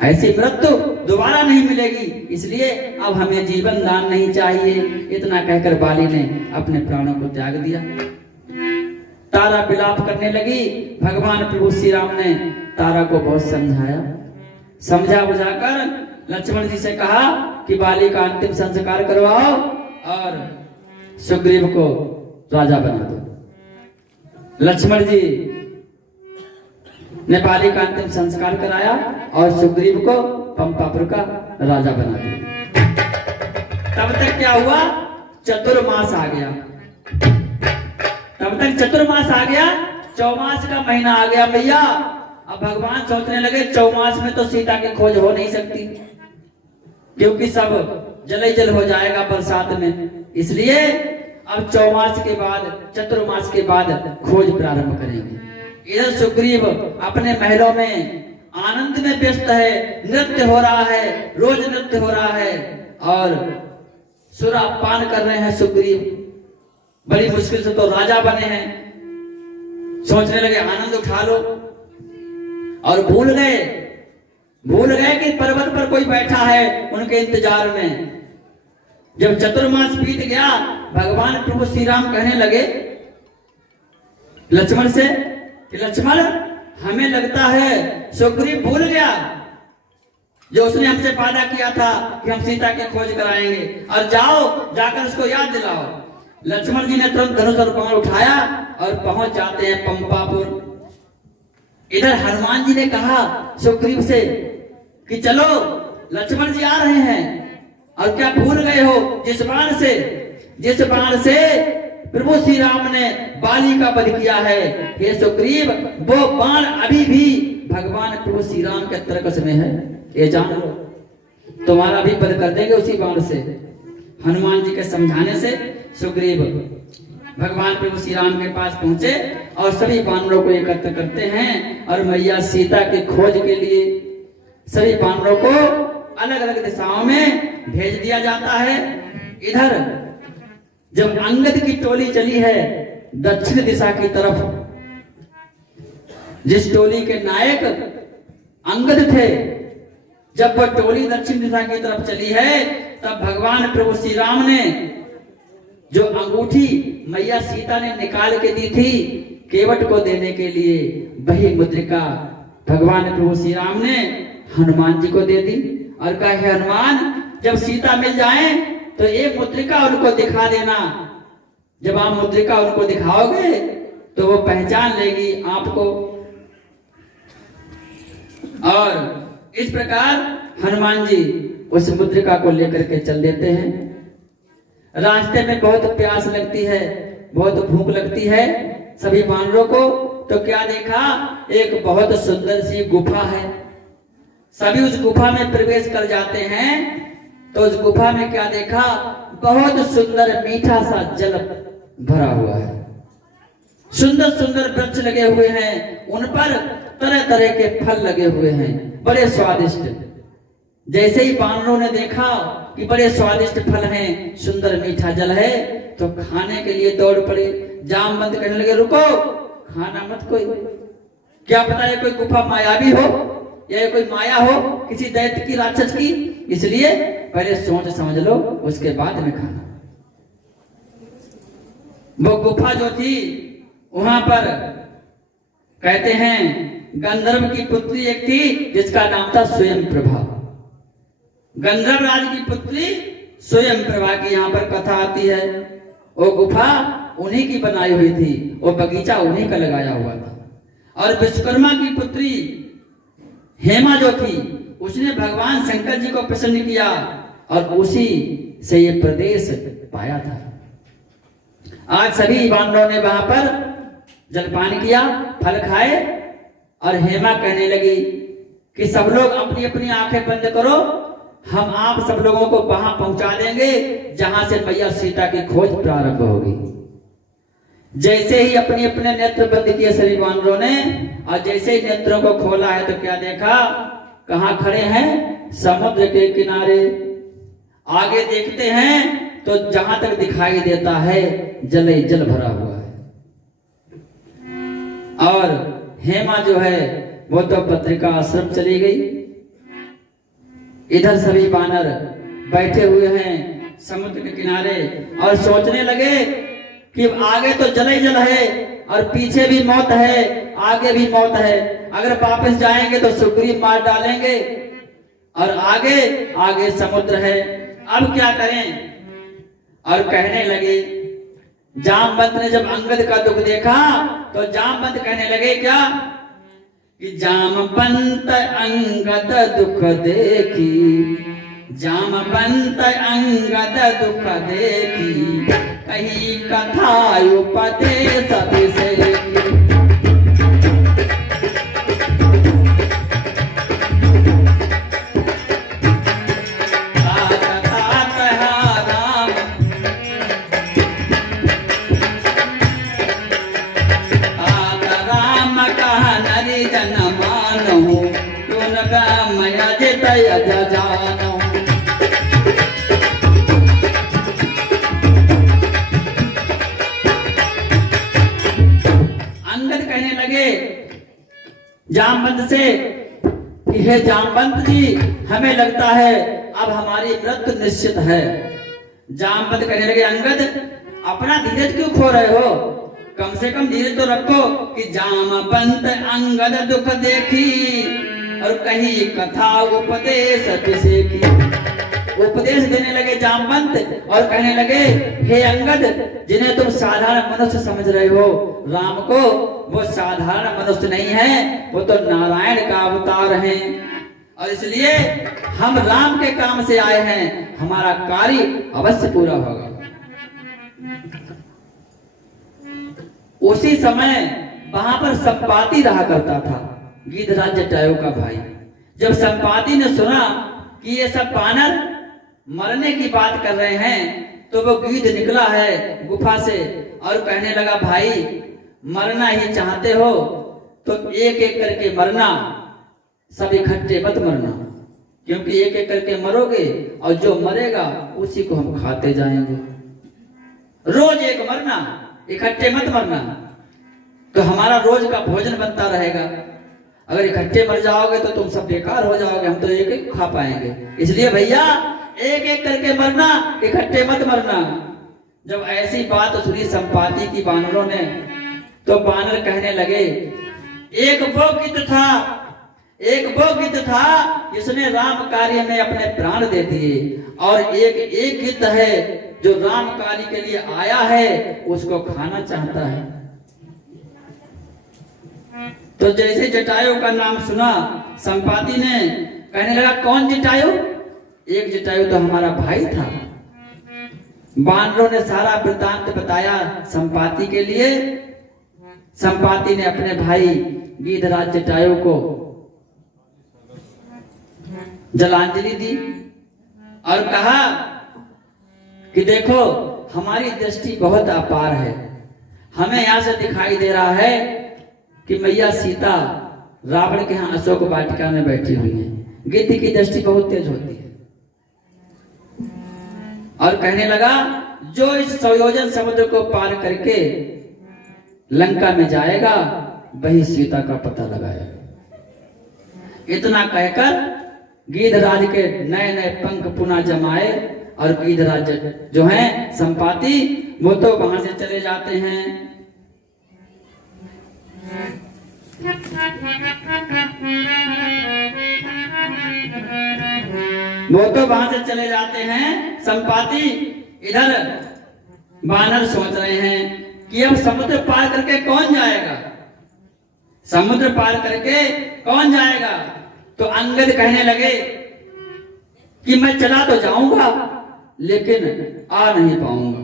ऐसी मृत्यु दोबारा नहीं मिलेगी, इसलिए अब हमें जीवन दान नहीं चाहिए। इतना कहकर बाली ने अपने प्राणों को त्याग दिया। तारा विलाप करने लगी। भगवान प्रभु श्री राम ने तारा को बहुत समझाया, समझा बुझाकर लक्ष्मण जी से कहा कि बाली का अंतिम संस्कार करवाओ और सुग्रीव को राजा बना दो। लक्ष्मण जी ने बाली का अंतिम संस्कार कराया और सुग्रीव को पंपापुर का राजा बना दिया। तब तक क्या हुआ? चतुर्मास आ गया। तब तक चतुर्मास आ गया, चौमास का महीना आ गया भैया। अब भगवान सोचने लगे चौमास में तो सीता की खोज हो नहीं सकती, क्योंकि सब जल जल हो जाएगा बरसात में, इसलिए अब चौमास के बाद, चतुर्मास के बाद खोज प्रारंभ करेंगे। इधर सुग्रीव अपने महलों में आनंद में व्यस्त है, नृत्य हो रहा है, रोज नृत्य हो रहा है और सुरा पान कर रहे हैं सुग्रीव। बड़ी मुश्किल से तो राजा बने हैं, सोचने लगे आनंद उठा लो, और भूल गए कि पर्वत पर कोई बैठा है उनके इंतजार में। जब चतुर्मास बीत गया, भगवान प्रभु श्री राम कहने लगे लक्ष्मण से कि लक्ष्मण, हमें लगता है सुग्रीव भूल गया जो उसने हमसे वादा किया था कि हम सीता की खोज कराएंगे, और जाओ जाकर उसको याद दिलाओ। लक्ष्मण जी ने तुरंत धनुष और कमल उठाया और पहुंच जाते हैं पंपापुर। इधर हनुमान जी ने कहा सुग्रीव से कि चलो लक्ष्मण जी आ रहे हैं, और क्या भूल गए हो जिस बाण से प्रभु श्री राम ने बाली का वध किया है, हे सुग्रीव, वो बाण अभी भी भगवान प्रभु श्री राम के तरकस में है, ये जान लो, तुम्हारा भी वध कर देंगे उसी बाण से। हनुमान जी के समझाने से सुग्रीव भगवान प्रभु श्री राम के पास पहुंचे और सभी वानरों को एकत्र करते हैं और मैया सीता की खोज के लिए सभी वानरों को अलग अलग दिशाओं में भेज दिया जाता है। इधर जब अंगद की टोली चली है दक्षिण दिशा की तरफ, जिस टोली के नायक अंगद थे, जब वह टोली दक्षिण दिशा की तरफ चली है, तब भगवान प्रभु श्री राम ने जो अंगूठी मैया सीता ने निकाल के दी थी केवट को देने के लिए, वही मुद्रिका भगवान प्रभु श्री राम ने हनुमान जी को दे दी और कहा, हे हनुमान, जब सीता मिल जाए तो ये मुद्रिका उनको दिखा देना। जब आप मुद्रिका उनको दिखाओगे तो वो पहचान लेगी आपको। और इस प्रकार हनुमान जी उस मुद्रिका को लेकर के चल देते हैं। रास्ते में बहुत प्यास लगती है, बहुत भूख लगती है सभी वानरों को, तो क्या देखा, एक बहुत सुंदर सी गुफा है। सभी उस गुफा में प्रवेश कर जाते हैं, तो उस गुफा में क्या देखा, बहुत सुंदर मीठा सा जल भरा हुआ है, सुंदर सुंदर वृक्ष लगे हुए हैं, उन पर तरह तरह के फल लगे हुए हैं, बड़े स्वादिष्ट। जैसे ही वानरों ने देखा कि बड़े स्वादिष्ट फल हैं, सुंदर मीठा जल है, तो खाने के लिए दौड़ पड़े, जाम बंद करने लगे, रुको, खाना मत कोई, क्या पता ये कोई गुफा मायावी हो या ये कोई माया हो किसी दैत्य की, राक्षस की, इसलिए पहले सोच समझ लो, उसके बाद में खाना। वो गुफा जो थी वहां पर कहते हैं गंधर्व की पुत्री एक थी जिसका नाम था स्वयं प्रभा। गंधर्व राज की पुत्री स्वयं प्रभा की यहाँ पर कथा आती है। वो गुफा उन्हीं की बनाई हुई थी, वो बगीचा उन्हीं का लगाया हुआ था। और विश्वकर्मा की पुत्री हेमा जो थी, उसने भगवान शंकर जी को प्रसन्न किया और उसी से ये प्रदेश पाया था। आज सभी वानरों ने वहां पर जलपान किया, फल खाए, और हेमा कहने लगी कि सब लोग अपनी अपनी आंखें बंद करो, हम आप सब लोगों को वहां पहुंचा देंगे जहां से मैया सीता की खोज प्रारंभ होगी। जैसे ही अपनी अपने नेत्र बंद किए सभी वानरों ने, और जैसे ही नेत्रों को खोला है तो क्या देखा, कहाँ खड़े हैं, समुद्र के किनारे। आगे देखते हैं तो जहां तक दिखाई देता है जल ही जल भरा हुआ है। और हेमा जो है वो तो पत्रिका आश्रम चली गई। इधर सभी वानर बैठे हुए हैं समुद्र के किनारे और सोचने लगे कि आगे तो जल ही जल है और पीछे भी मौत है, आगे भी मौत है। अगर वापस जाएंगे तो सुग्रीव मार डालेंगे और आगे आगे समुद्र है, अब क्या करें। और कहने लगे, जामवंत ने जब अंगद का दुख देखा तो जामवंत कहने लगे क्या कि जामवंत अंगद दुख देखी, जामवंत अंगद दुख देखी, कही कथा उपदेश अभिषेकी। अंगद कहने लगे जामवंत से कि हे जामवंत जी, हमें लगता है अब हमारी मृत्यु निश्चित है। जामवंत कहने लगे अंगद, अपना धीरज क्यों खो रहे हो, कम से कम धीरज तो रखो कि जामवंत अंगद दुख देखी और कही कथा उपदेश अभिषेकी। उपदेश देने लगे जामवंत और कहने लगे, हे अंगद, जिन्हें तुम साधारण मनुष्य समझ रहे हो, राम को वो साधारण मनुष्य नहीं है, वो तो नारायण का अवतार हैं और इसलिए हम राम के काम से आए हैं, हमारा कार्य अवश्य पूरा होगा। उसी समय वहां पर संपाति रहा करता था, गीधराज जटायु का भाई। जब संपाति ने सुना कि ये सब वानर मरने की बात कर रहे हैं तो वो गीध निकला है गुफा से और कहने लगा, भाई मरना ही चाहते हो तो एक एक करके मरना, सब इकट्ठे मत मरना, क्योंकि एक एक करके मरोगे और जो मरेगा उसी को हम खाते जाएंगे। रोज एक मरना, इकट्ठे मत मरना, तो हमारा रोज का भोजन बनता रहेगा। अगर इकट्ठे मर जाओगे तो तुम सब बेकार हो जाओगे, हम तो एक एक खा पाएंगे। इसलिए भैया एक एक करके मरना, इकट्ठे मत मरना। जब ऐसी बात सुनी संपाति की वानरों ने तो वानर कहने लगे, एक वो गिद्ध था, एक वो गिद्ध था जिसने राम कार्य में अपने प्राण दे दिए, और एक गिद्ध है जो राम कार्य के लिए आया है, उसको खाना चाहता है। तो जैसे जटायु का नाम सुना संपाति ने कहने लगा, कौन जटायु? एक जटायु तो हमारा भाई था। वानरों ने सारा वृत्तांत बताया संपाति के लिए। संपाति ने अपने भाई गीधराज जटायु को जलांजलि दी और कहा कि देखो हमारी दृष्टि बहुत अपार है, हमें यहाँ से दिखाई दे रहा है कि मैया सीता रावण के यहाँ अशोक वाटिका में बैठी हुई है। गिद्ध की दृष्टि बहुत तेज होती है। और कहने लगा, जो इस संयोजन समुद्र को पार करके लंका में जाएगा वही सीता का पता लगाएगा। इतना कहकर गीधराज के नए नए पंख पुनः जमाए और गीधराज जो हैं संपाति वो तो वहां से चले जाते हैं। वो तो वहां से चले जाते हैं संपाति। इधर वानर सोच रहे हैं कि अब समुद्र पार करके कौन जाएगा, समुद्र पार करके कौन जाएगा। तो अंगद कहने लगे कि मैं चला तो जाऊंगा लेकिन आ नहीं पाऊंगा।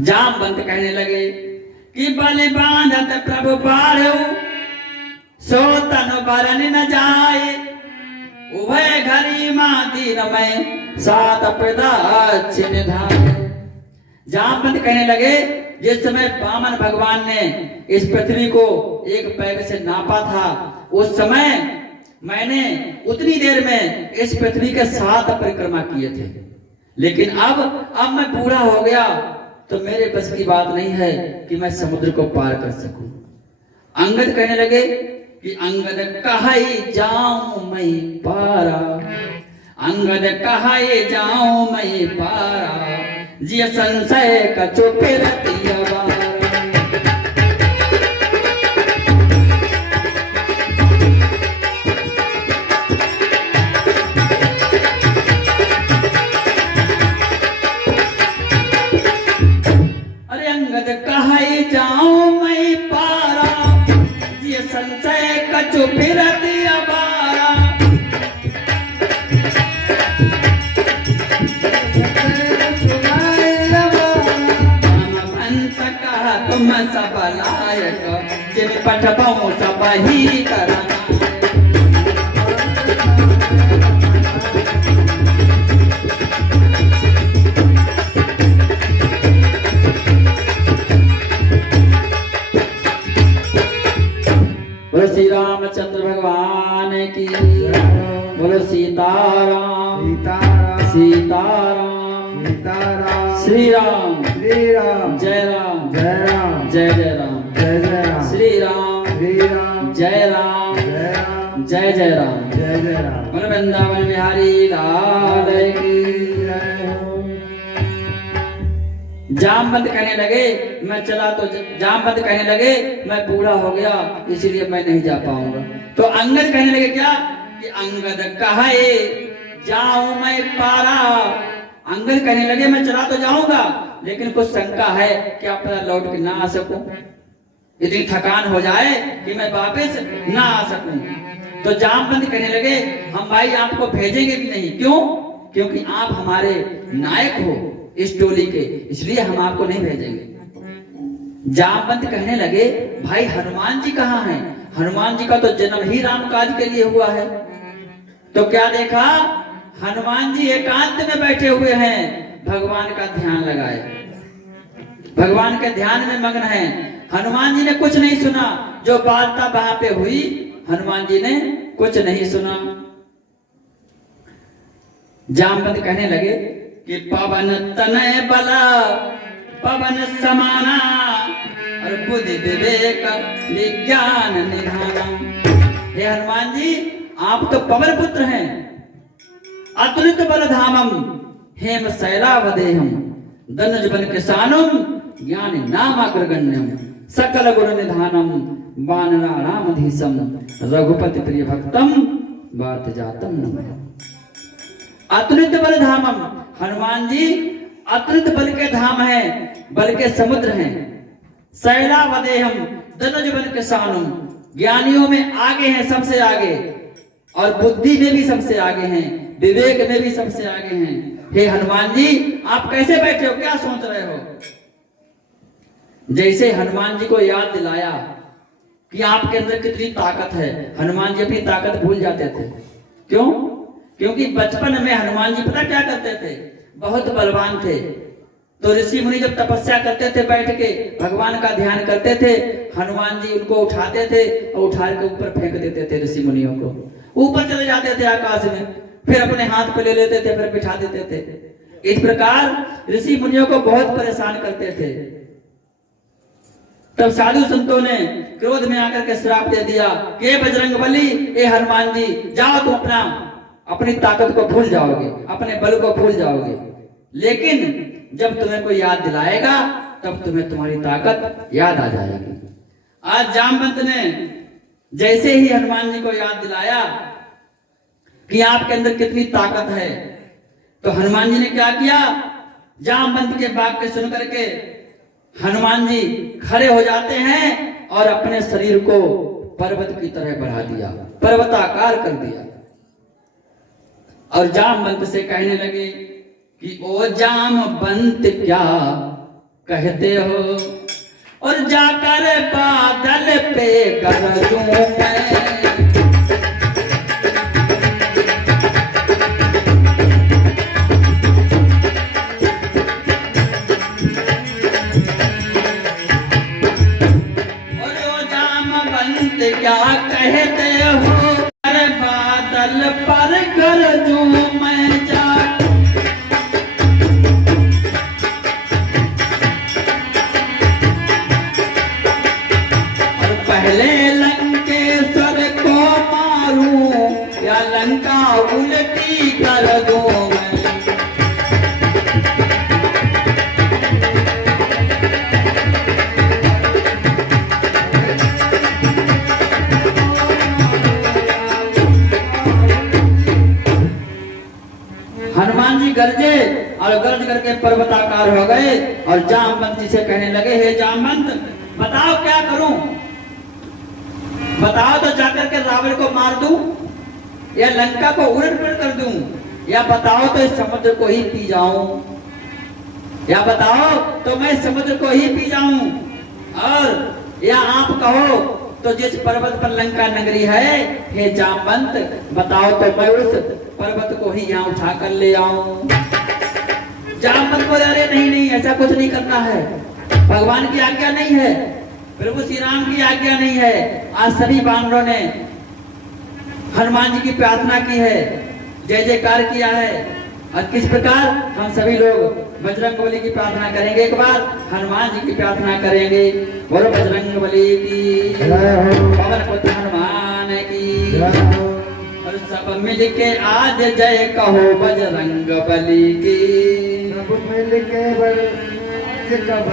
जामवंत कहने लगे कि बलि बांधत प्रभु पारो, सो तनु बरन न जाए, उभय घरी माती रमय, सात प्रदा चिन्ह धाय। जामवंत कहने लगे जिस समय वामन भगवान ने इस पृथ्वी को एक पैर से नापा था, उस समय मैंने उतनी देर में इस पृथ्वी के 7 परिक्रमा किए थे। लेकिन अब मैं बूढ़ा हो गया तो मेरे बस की बात नहीं है कि मैं समुद्र को पार कर सकूं। अंगद कहने लगे कि अंगद कहाई जाऊं मैं पारा, अंगद कहाई जाऊं मैं पारा, जिय संशय कछु फिरति अबारा। अरे अंगद कहाई जाऊं मैं पारा, जिय संशय कछु फिरति अबारा। तुम सब लायक जिन पठबहु सब ही करना। बोलो श्री रामचंद्र भगवान की, बोलो सीताराम सीताराम सीताराम सीताराम श्री राम श्री राम जय राम जय राम जय जय राम जय जय राम श्री राम श्री राम जय राम जय राम जय जय राम। जय जय राम। बोलो वृंदावन बिहारी लाल की। जय हो। जामवंत कहने लगे मैं चला तो जामवंत कहने लगे मैं बूढ़ा हो गया इसीलिए मैं नहीं जा पाऊंगा। तो अंगद कहने लगे क्या कि अंगद कहे जाऊं मैं पारा। अंगद कहने लगे मैं चला तो जाऊंगा लेकिन कुछ शंका है कि आप लौट के ना आ सकूं, इतनी थकान हो जाए कि मैं वापस ना आ सकूं। तो जामवंत कहने लगे हम भाई आपको भेजेंगे भी नहीं। क्यों? क्योंकि आप हमारे नायक हो इस टोली के, इसलिए हम आपको नहीं भेजेंगे। जामवंत कहने लगे भाई हनुमान जी कहाँ हैं? हनुमान जी का तो जन्म ही राम काज के लिए हुआ है। तो क्या देखा, हनुमान जी एकांत में बैठे हुए हैं, भगवान का ध्यान लगाए, भगवान के ध्यान में मग्न हैं। हनुमान जी ने कुछ नहीं सुना, जो वार्ता वहां पे हुई हनुमान जी ने कुछ नहीं सुना। जामवंत कहने लगे कि पवन तनय बला पवन समाना और बुद्धि विवेक विज्ञान निधाना। हे हनुमान जी आप तो पवन पुत्र हैं, अतुलित बल धामम हेम शैलावदेहम धनुज बन किसानम ज्ञानी नाम अग्रगण्यम सकल गुण निधानम वानरा रामधीसम रघुपति प्रिय भक्तम वात जातम नमः। अतुलित बल धामम, हनुमान जी अतुलित बल के धाम है, बल के समुद्र हैं। शैलावदेहम धनुज बन किसानम, ज्ञानियों में आगे हैं, सबसे आगे, और बुद्धि में भी सबसे आगे हैं, विवेक में भी सबसे आगे हैं। हे हनुमान जी आप कैसे बैठे हो, क्या सोच रहे हो? जैसे हनुमान जी को याद दिलाया कि आपके अंदर कितनी ताकत है, हनुमान जी अपनी ताकत भूल जाते थे। क्यों? क्योंकि बचपन में हनुमान जी पता क्या करते थे, बहुत बलवान थे। तो ऋषि मुनि जब तपस्या करते थे, बैठ के भगवान का ध्यान करते थे, हनुमान जी उनको उठाते थे और उठा के ऊपर फेंक देते थे। ऋषि मुनियों को ऊपर चले जाते थे आकाश में, फिर अपने हाथ पे ले लेते थे, फिर बिठा देते थे। इस प्रकार ऋषि मुनियों को बहुत परेशान करते थे। तब साधु संतों ने क्रोध में आकर के श्राप दे दिया कि बजरंगबली, ए हनुमान जी जाओ, तुम अपनी ताकत को भूल जाओगे, अपने बल को भूल जाओगे, लेकिन जब तुम्हें कोई याद दिलाएगा तब तुम्हें तुम्हारी ताकत याद आ जाएगी। आज जामवंत ने जैसे ही हनुमान जी को याद दिलाया कि आपके अंदर कितनी ताकत है, तो हनुमान जी ने क्या किया, जामवंत के वाक्य सुन करके हनुमान जी खड़े हो जाते हैं और अपने शरीर को पर्वत की तरह बढ़ा दिया, पर्वताकार कर दिया। और जामवंत से कहने लगे कि ओ जामवंत क्या कहते हो, और जाकर बादल पे गरजूं मैं। लंका उल्टी कर दूं मैं। हनुमान जी गरजे और गरज करके पर्वताकार हो गए और जामवंत जी से कहने लगे, हे जामवंत, बताओ क्या करूं? बताओ तो जाकर के रावण को मार दूं या लंका को उलट पुलट कर दूं, या बताओ तो इस समुद्र को ही पी जाऊं, या बताओ तो मैं समुद्र को ही पी जाऊं, और या आप कहो तो जिस पर्वत पर लंका नगरी है, हे जामवंत, बताओ तो मैं उस पर्वत को ही यहाँ उठा कर ले आऊं। जामवंत बोले, अरे नहीं नहीं, ऐसा कुछ नहीं करना है, भगवान की आज्ञा नहीं है, प्रभु श्री राम की आज्ञा नहीं है। आज सभी बानरों ने हनुमान जी की प्रार्थना की है, जय जयकार किया है, और किस प्रकार हम सभी लोग बजरंगबली की प्रार्थना करेंगे। एक बार हनुमान जी की प्रार्थना करेंगे। बोलो बजरंगबली की, पवन पुत्र हनुमान की, और सब मिल के आज जय कहो बजरंगबली की। सब मिल के बजरंग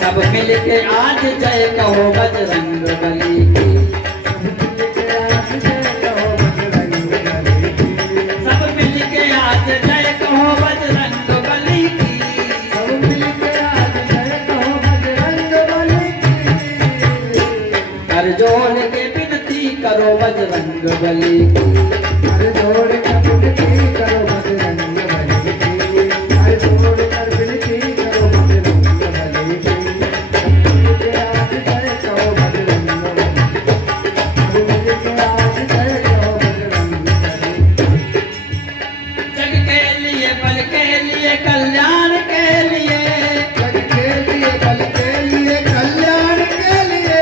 सब मिल के आज जय कहो बजरंगबली की। सब मिल के आज जय कहो बजरंगबली की। सब मिल के आज जय कहो बजरंगबली की। कर जोड़ के विनती करो बजरंगबली की। कर जोड़ कर विनती करो बजरंगबली की। कर जोड़ कर विनती करो बजरंगबली की। सब मिल के आज जय कहो बजरंगबली की। सब मिल के आज जय कहो बजरंगबली की। जग के लिए बल के लिए कल्याण के लिए, जग के लिए बल के लिए कल्याण के लिए।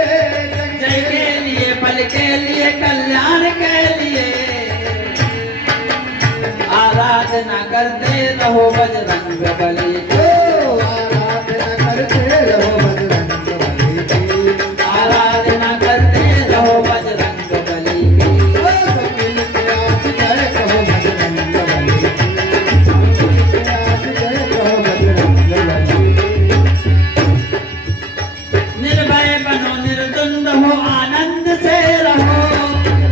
जय के लिए बल के लिए कल्याण के लिए, आराधना करते रहो बजरंगबली की। आराधना करते रहो बजरंगबली की। आराधना करते रहो बजरंगबली की। सब मिल के आज जय कहो बजरंगबली की। सब मिल के आज जय कहो बजरंगबली की। निर्भय बनो निर्द्वंद हो आनंद से रहो।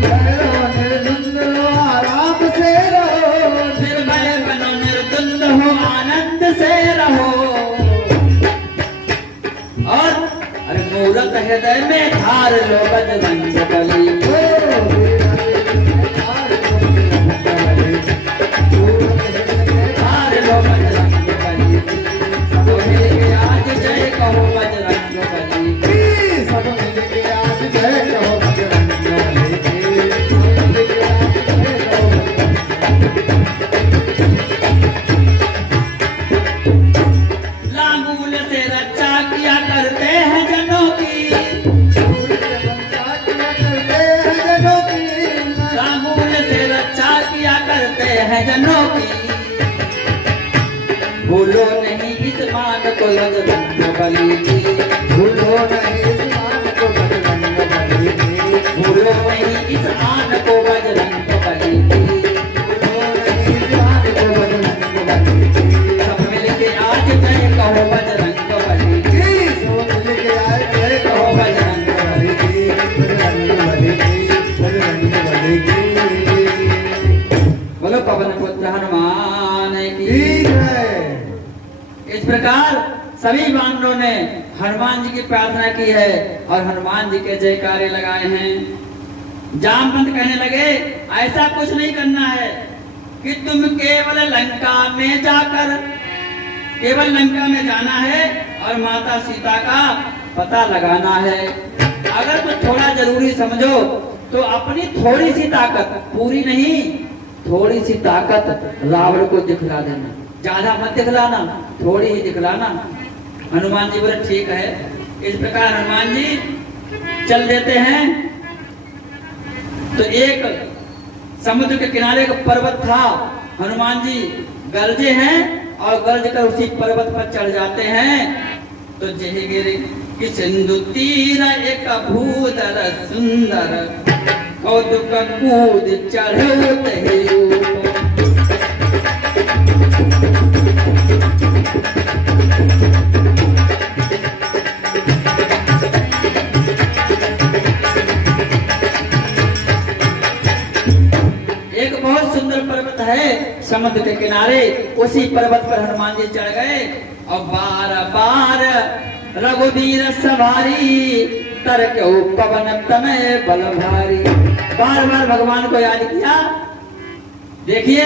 रहो निर्द्वंद रहो आराम से रहो। निर्भय बनो निर्द्वंद हो आनंद से रहो, और अरे मूरत हृदय में धार लो बजरंगबली की। धार लो बजरंगबली की। सब मिल के आज जय कहो बजरंगबली की। सब मिल के आज जय कहो बजरंगबली की। सब मिल के आज जय कहो लांगूल से रक्षा किया करते हैं जनों की। लांगूल से रक्षा किया करते हैं जनों की। भूलो नहीं इस मान को बजरंगबली की। भूलो नहीं इस मान को बजरंगबली की। भूलो नहीं इस आन को बजरंगबली की। भूलो नहीं इस मान को बजरंगबली की। सब मिल के आज जय कहो बजरंगबली की। सब मिल के आज जय कहो बजरंगबली की। बजरंगबली की। बजरंगबली की। बोलो पवन पुत्र हनुमान की। ठीक है। इस प्रकार सभी बानरों ने हनुमान जी की प्रार्थना की है और हनुमान जी के जयकारे लगाए हैं। जामवंत कहने लगे, ऐसा कुछ नहीं करना है कि तुम केवल लंका में जाकर, केवल लंका में जाना है और माता सीता का पता लगाना है। अगर तुम थोड़ा जरूरी समझो तो अपनी थोड़ी सी ताकत, पूरी नहीं, थोड़ी सी ताकत रावण को दिखला देना, ज्यादा मत दिखलाना, थोड़ी ही दिखलाना। हनुमान जी बोले ठीक है। इस प्रकार हनुमान जी चल देते हैं। तो एक समुद्र के किनारे एक पर्वत था। हनुमान जी गरजे हैं और गरज कर उसी पर्वत पर चढ़ जाते हैं। तो जय गिरी कि सिंधु तीर एक भूधर सुंदर कौतुक कूद चढ़ो तहि ऊपर। एक बहुत सुंदर पर्वत है समुद्र के किनारे, उसी पर्वत पर हनुमान जी चढ़ गए और बार बार रघुवीर सवारी तरक पवन तनय बल भारी। बार बार भगवान को याद किया। देखिए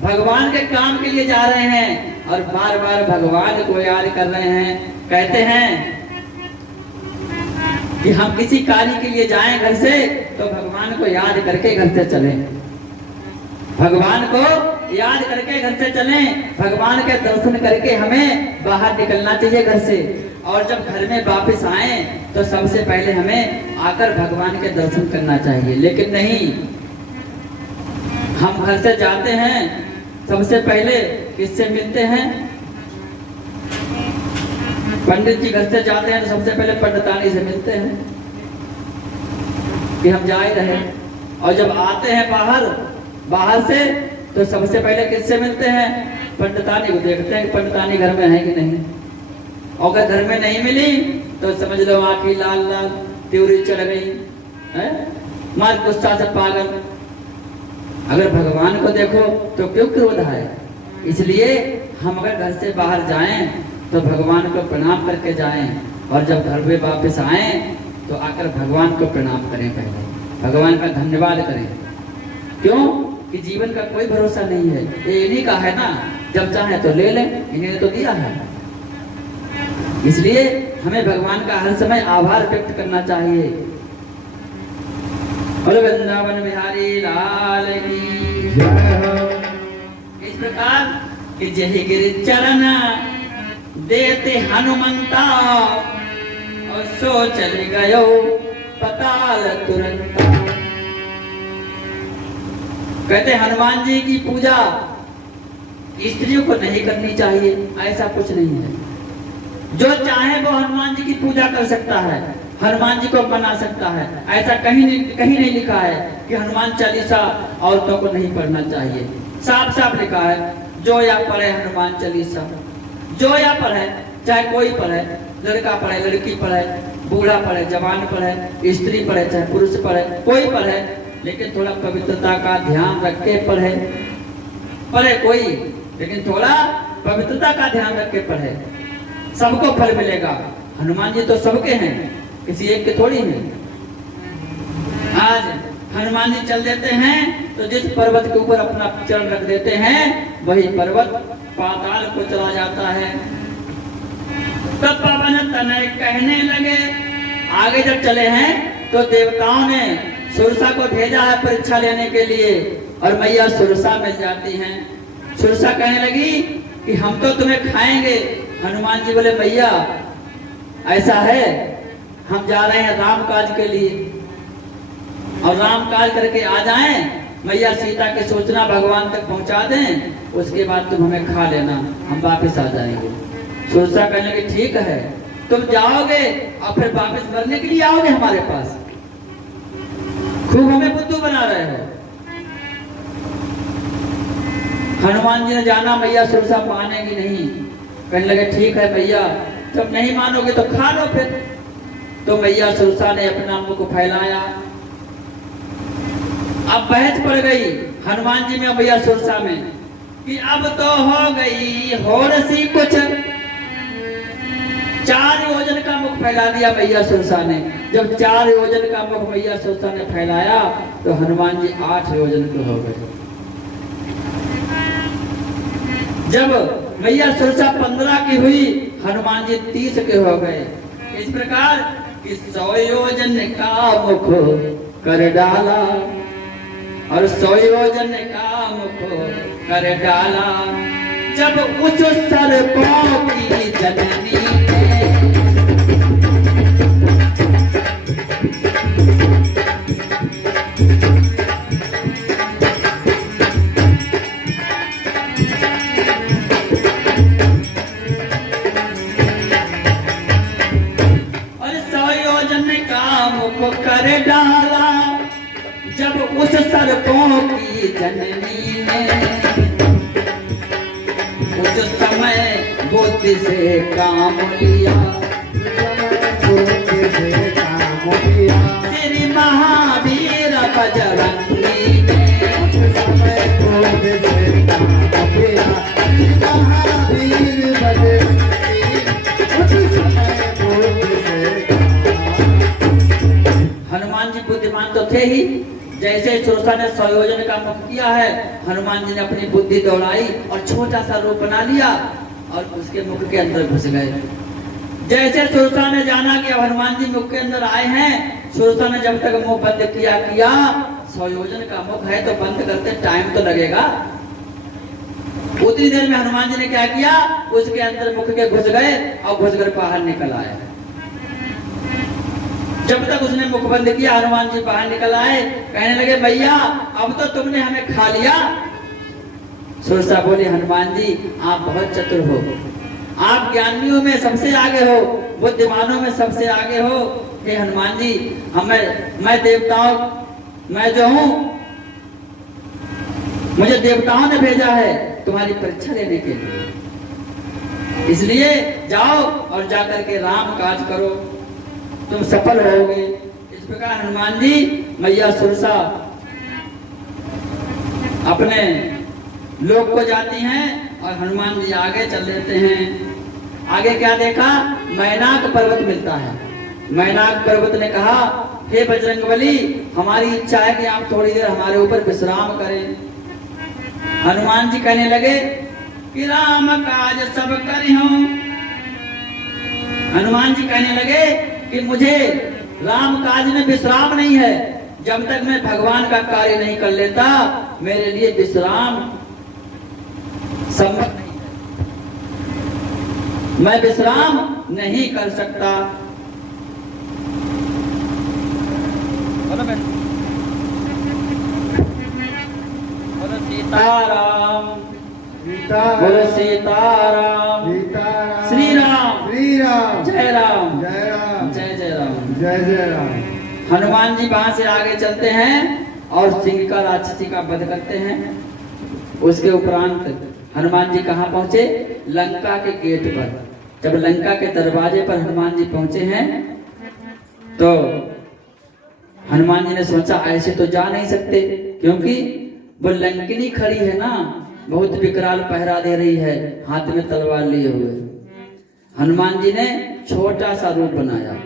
भगवान के काम के लिए जा रहे हैं और बार बार भगवान को याद कर रहे हैं। कहते हैं कि हम किसी कार्य के लिए जाएं घर से तो भगवान को याद करके घर से चलें, भगवान को याद करके घर से चलें, भगवान के दर्शन करके हमें बाहर निकलना चाहिए घर से। और जब घर में वापस आए तो सबसे पहले हमें आकर भगवान के दर्शन करना चाहिए। लेकिन नहीं, हम घर से जाते हैं सबसे पहले किससे मिलते हैं? पंडित जी घर से जाते हैं तो सबसे पहले पंडितानी से मिलते हैं कि हम जा ही रहे। और जब आते हैं बाहर से तो सबसे पहले किससे मिलते हैं? पंडितानी को देखते हैं कि पंडितानी घर में है कि नहीं। और अगर घर में नहीं मिली तो समझ लो आंखें लाल लाल त्योरी चढ़ गई है, मार गुस्सा से पागल। अगर भगवान को देखो तो क्यों क्रोध है? इसलिए हम अगर घर से बाहर जाएं तो भगवान को प्रणाम करके जाएं, और जब घर में वापस आए तो आकर भगवान को प्रणाम करें, पहले भगवान का धन्यवाद करें। क्यों कि जीवन का कोई भरोसा नहीं है, ये इन्हीं का है ना, जब चाहे तो ले लें, इन्हीं ने तो दिया है। इसलिए हमें भगवान का हर समय आभार व्यक्त करना चाहिए। बोलो वृंदावन बिहारी लाल की जय। इस प्रकार कि जहि गिरि चरण देते हनुमंता और सो चले गयो पताल तुरंत। कहते हनुमान जी की पूजा स्त्रियों को नहीं करनी चाहिए, ऐसा कुछ नहीं है। जो चाहे वो हनुमान जी की पूजा कर सकता है, हनुमान जी को मना सकता है। ऐसा कहीं नहीं लिखा है कि हनुमान चालीसा औरतों को नहीं पढ़ना चाहिए। साफ साफ लिखा है जो या पढ़े हनुमान चालीसा, जो या पढ़े, चाहे कोई पढ़े, लड़का पढ़े, लड़की पढ़े, बूढ़ा पढ़े, जवान पढ़े, स्त्री पढ़े, चाहे पुरुष पढ़े, कोई पढ़े, लेकिन थोड़ा पवित्रता का ध्यान रख के पढ़े कोई, लेकिन थोड़ा पवित्रता का ध्यान रख के पढ़े, सबको फल मिलेगा। हनुमान जी तो सबके हैं, किसी एक के थोड़ी हैं। आज हनुमान जी चल देते हैं तो जिस पर्वत के ऊपर अपना चरण रख देते हैं वही पर्वत पाताल को चला जाता है। तब पवन तनय कहने लगे। आगे जब चले हैं तो देवताओं ने सुरसा को भेजा है परीक्षा लेने के लिए, और मैया सुरसा मिल जाती हैं। सुरसा कहने लगी कि हम तो तुम्हें खाएंगे। हनुमान जी बोले मैया ऐसा है, हम जा रहे हैं राम काज के लिए, और राम काज करके आ जाएं, मैया सीता के सोचना भगवान तक पहुंचा दें, उसके बाद तुम हमें खा लेना, हम वापस आ जाएंगे। सुरसा कहने लगी ठीक है, तुम जाओगे और फिर वापस मरने के लिए आओगे हमारे पास, खूब हमें बुद्धू बना रहे हो। हनुमान जी ने जाना मैया सुरसा मानेगी नहीं, कहने लगे ठीक है मैया, जब नहीं मानोगे तो खा लो फिर। तो मैया सुरसा ने अपना मुख फैलाया। अब बहस पड़ गई हनुमान जी में मैया सुरसा में कि अब तो हो गई होरसी कुछ। 4 योजन का मुख फैला दिया मैया सुरसा ने। जब 4 योजन का मुख मैया सुरसा ने फैलाया तो हनुमान जी 8 योजन के हो गए। जब मैया सुरसा 15 की हुई, हनुमान जी 30 के हो गए। इस प्रकार कि 100 योजन का मुख कर डाला, और 100 योजन का मुख कर डाला। जब उस सर्पों की जननी को कर डाला जब उस सर्पों की जननी ने, उस समय बुद्धि से काम लिया, बुद्धि से काम लिया, श्री महावीर बजरंगी ने, उस समय बुद्धि से काम लिया, महावीर बजरंगी, उस समय बुद्धि से हनुमान जी बुद्धिमान तो थे ही। जैसे सुरसा ने संयोजन का मुख किया है, हनुमान जी ने अपनी बुद्धि दौड़ाई और छोटा सा रूप बना लिया और उसके मुख के अंदर घुस गए। जैसे सुरसा ने जाना कि अब हनुमान जी मुख के अंदर आए हैं, सुरसा ने जब तक मुंह बंद किया संयोजन का मुख है तो बंद करते टाइम तो लगेगा। उतनी देर में हनुमान जी ने क्या किया, उसके अंदर मुख के घुस गए और घुस कर बाहर निकल आए। जब तक उसने मुख बंद किया, हनुमान जी बाहर निकल आए, कहने लगे भैया अब तो तुमने हमें खा लिया। सुरसा बोले हनुमान जी आप बहुत चतुर हो, आप ज्ञानियों में सबसे आगे हो, बुद्धिमानों में सबसे आगे हो। हे हनुमान जी मैं देवताओं, मैं जो हूँ मुझे देवताओं ने भेजा है तुम्हारी परीक्षा लेने के लिए, इसलिए जाओ और जाकर के राम काज करो, तुम सफल होगे। इस प्रकार हनुमान जी मैया सुरसा अपने लोक को जाती हैं और हनुमान जी आगे चल लेते हैं। आगे क्या देखा, मैनाक पर्वत मिलता है। मैनाक पर्वत ने कहा हे बजरंगबली हमारी इच्छा है कि आप थोड़ी देर हमारे ऊपर विश्राम करें। हनुमान जी कहने लगे कि राम काज सब करी हूं। हनुमान जी कहने लगे कि मुझे राम काज में विश्राम नहीं है, जब तक मैं भगवान का कार्य नहीं कर लेता मेरे लिए विश्राम संभव नहीं है, मैं विश्राम नहीं कर सकता। बोलो सीताराम, बोलो सीताराम, श्री राम, जय राम, जय जय राम, जय जय राम। हनुमान जी वहां से आगे चलते हैं और सिंह का राक्षसी का वध करते हैं। उसके उपरांत हनुमान जी कहाँ पहुंचे, लंका के गेट पर। जब लंका के दरवाजे पर हनुमान जी पहुंचे हैं तो हनुमान जी ने सोचा ऐसे तो जा नहीं सकते, क्योंकि वो लंकिनी खड़ी है ना, बहुत विकराल पहरा दे रही है हाथ में तलवार लिए हुए। हनुमान जी ने छोटा सा रूप बनाया,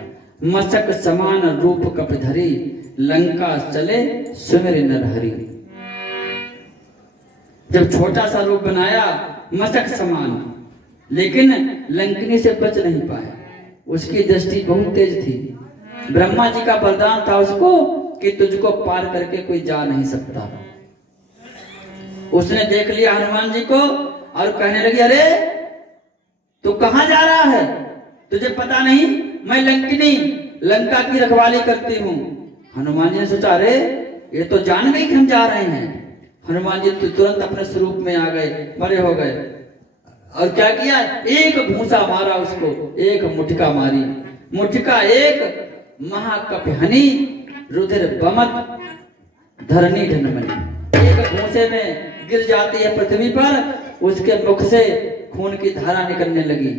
मस्तक समान रूप कपधरी, लंका चले सुमिर नरहरि। जब छोटा सा रूप बनाया मस्तक समान, लेकिन लंकिनी से बच नहीं पाया, उसकी दृष्टि बहुत तेज थी। ब्रह्मा जी का वरदान था उसको कि तुझको पार करके कोई जा नहीं सकता। उसने देख लिया हनुमान जी को और कहने लगी अरे तू कहां जा रहा है, तुझे पता नहीं मैं लंकिनी लंका की रखवाली करती हूँ। हनुमान जी ने सोचा अरे ये तो जान गई कि हम जा रहे हैं। हनुमान जी तुरंत अपने स्वरूप में आ गए, बड़े हो गए और क्या किया, एक भूसा मारा उसको, एक मुठका मारी, मुठका एक महाकपिहनी रुधिर बमत धरणी ढनमनी, एक भूसे में गिर जाती है पृथ्वी पर, उसके मुख से खून की धारा निकलने लगी।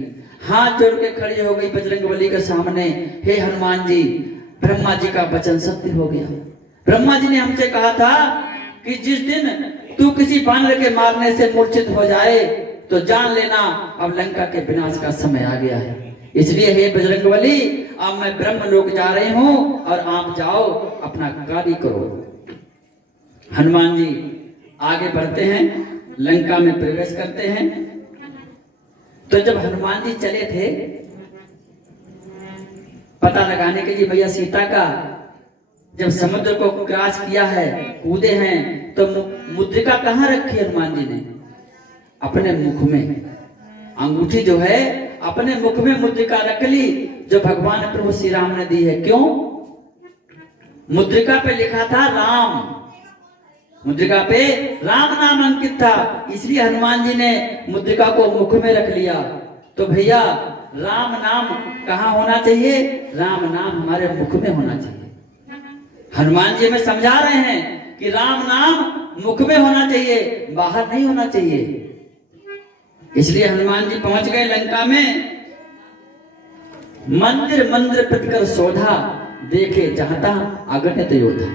हाथ जोड़ के खड़ी हो गई बजरंगबली के सामने, हे हनुमान जी ब्रह्मा जी का वचन सत्य हो गया। ब्रह्मा जी ने हमसे कहा था कि जिस दिन तू किसी बानर के मारने से मूर्छित हो जाए तो जान लेना अब लंका के विनाश का समय आ गया है। इसलिए हे बजरंगबली अब मैं ब्रह्म लोक जा रही हूं और आप जाओ अपना कार्य करो। हनुमान जी आगे बढ़ते हैं, लंका में प्रवेश करते हैं। तो जब हनुमान जी चले थे पता लगाने के लिए भैया सीता का, जब समुद्र को क्रॉस किया है, कूदे हैं, तो मुद्रिका कहाँ रखी हनुमान जी ने, अपने मुख में। अंगूठी जो है अपने मुख में मुद्रिका रख ली, जो भगवान प्रभु श्री राम ने दी है। क्यों, मुद्रिका पे लिखा था राम, मुद्रिका पे राम नाम अंकित था, इसलिए हनुमान जी ने मुद्रिका को मुख में रख लिया। तो भैया राम नाम कहाँ होना चाहिए, राम नाम हमारे मुख में होना चाहिए। हनुमान जी हमें समझा रहे हैं कि राम नाम मुख में होना चाहिए, बाहर नहीं होना चाहिए। इसलिए हनुमान जी पहुंच गए लंका में। मंदिर मंदिर प्रतिकर शोधा, देखे चाहता अगणित योद्धा।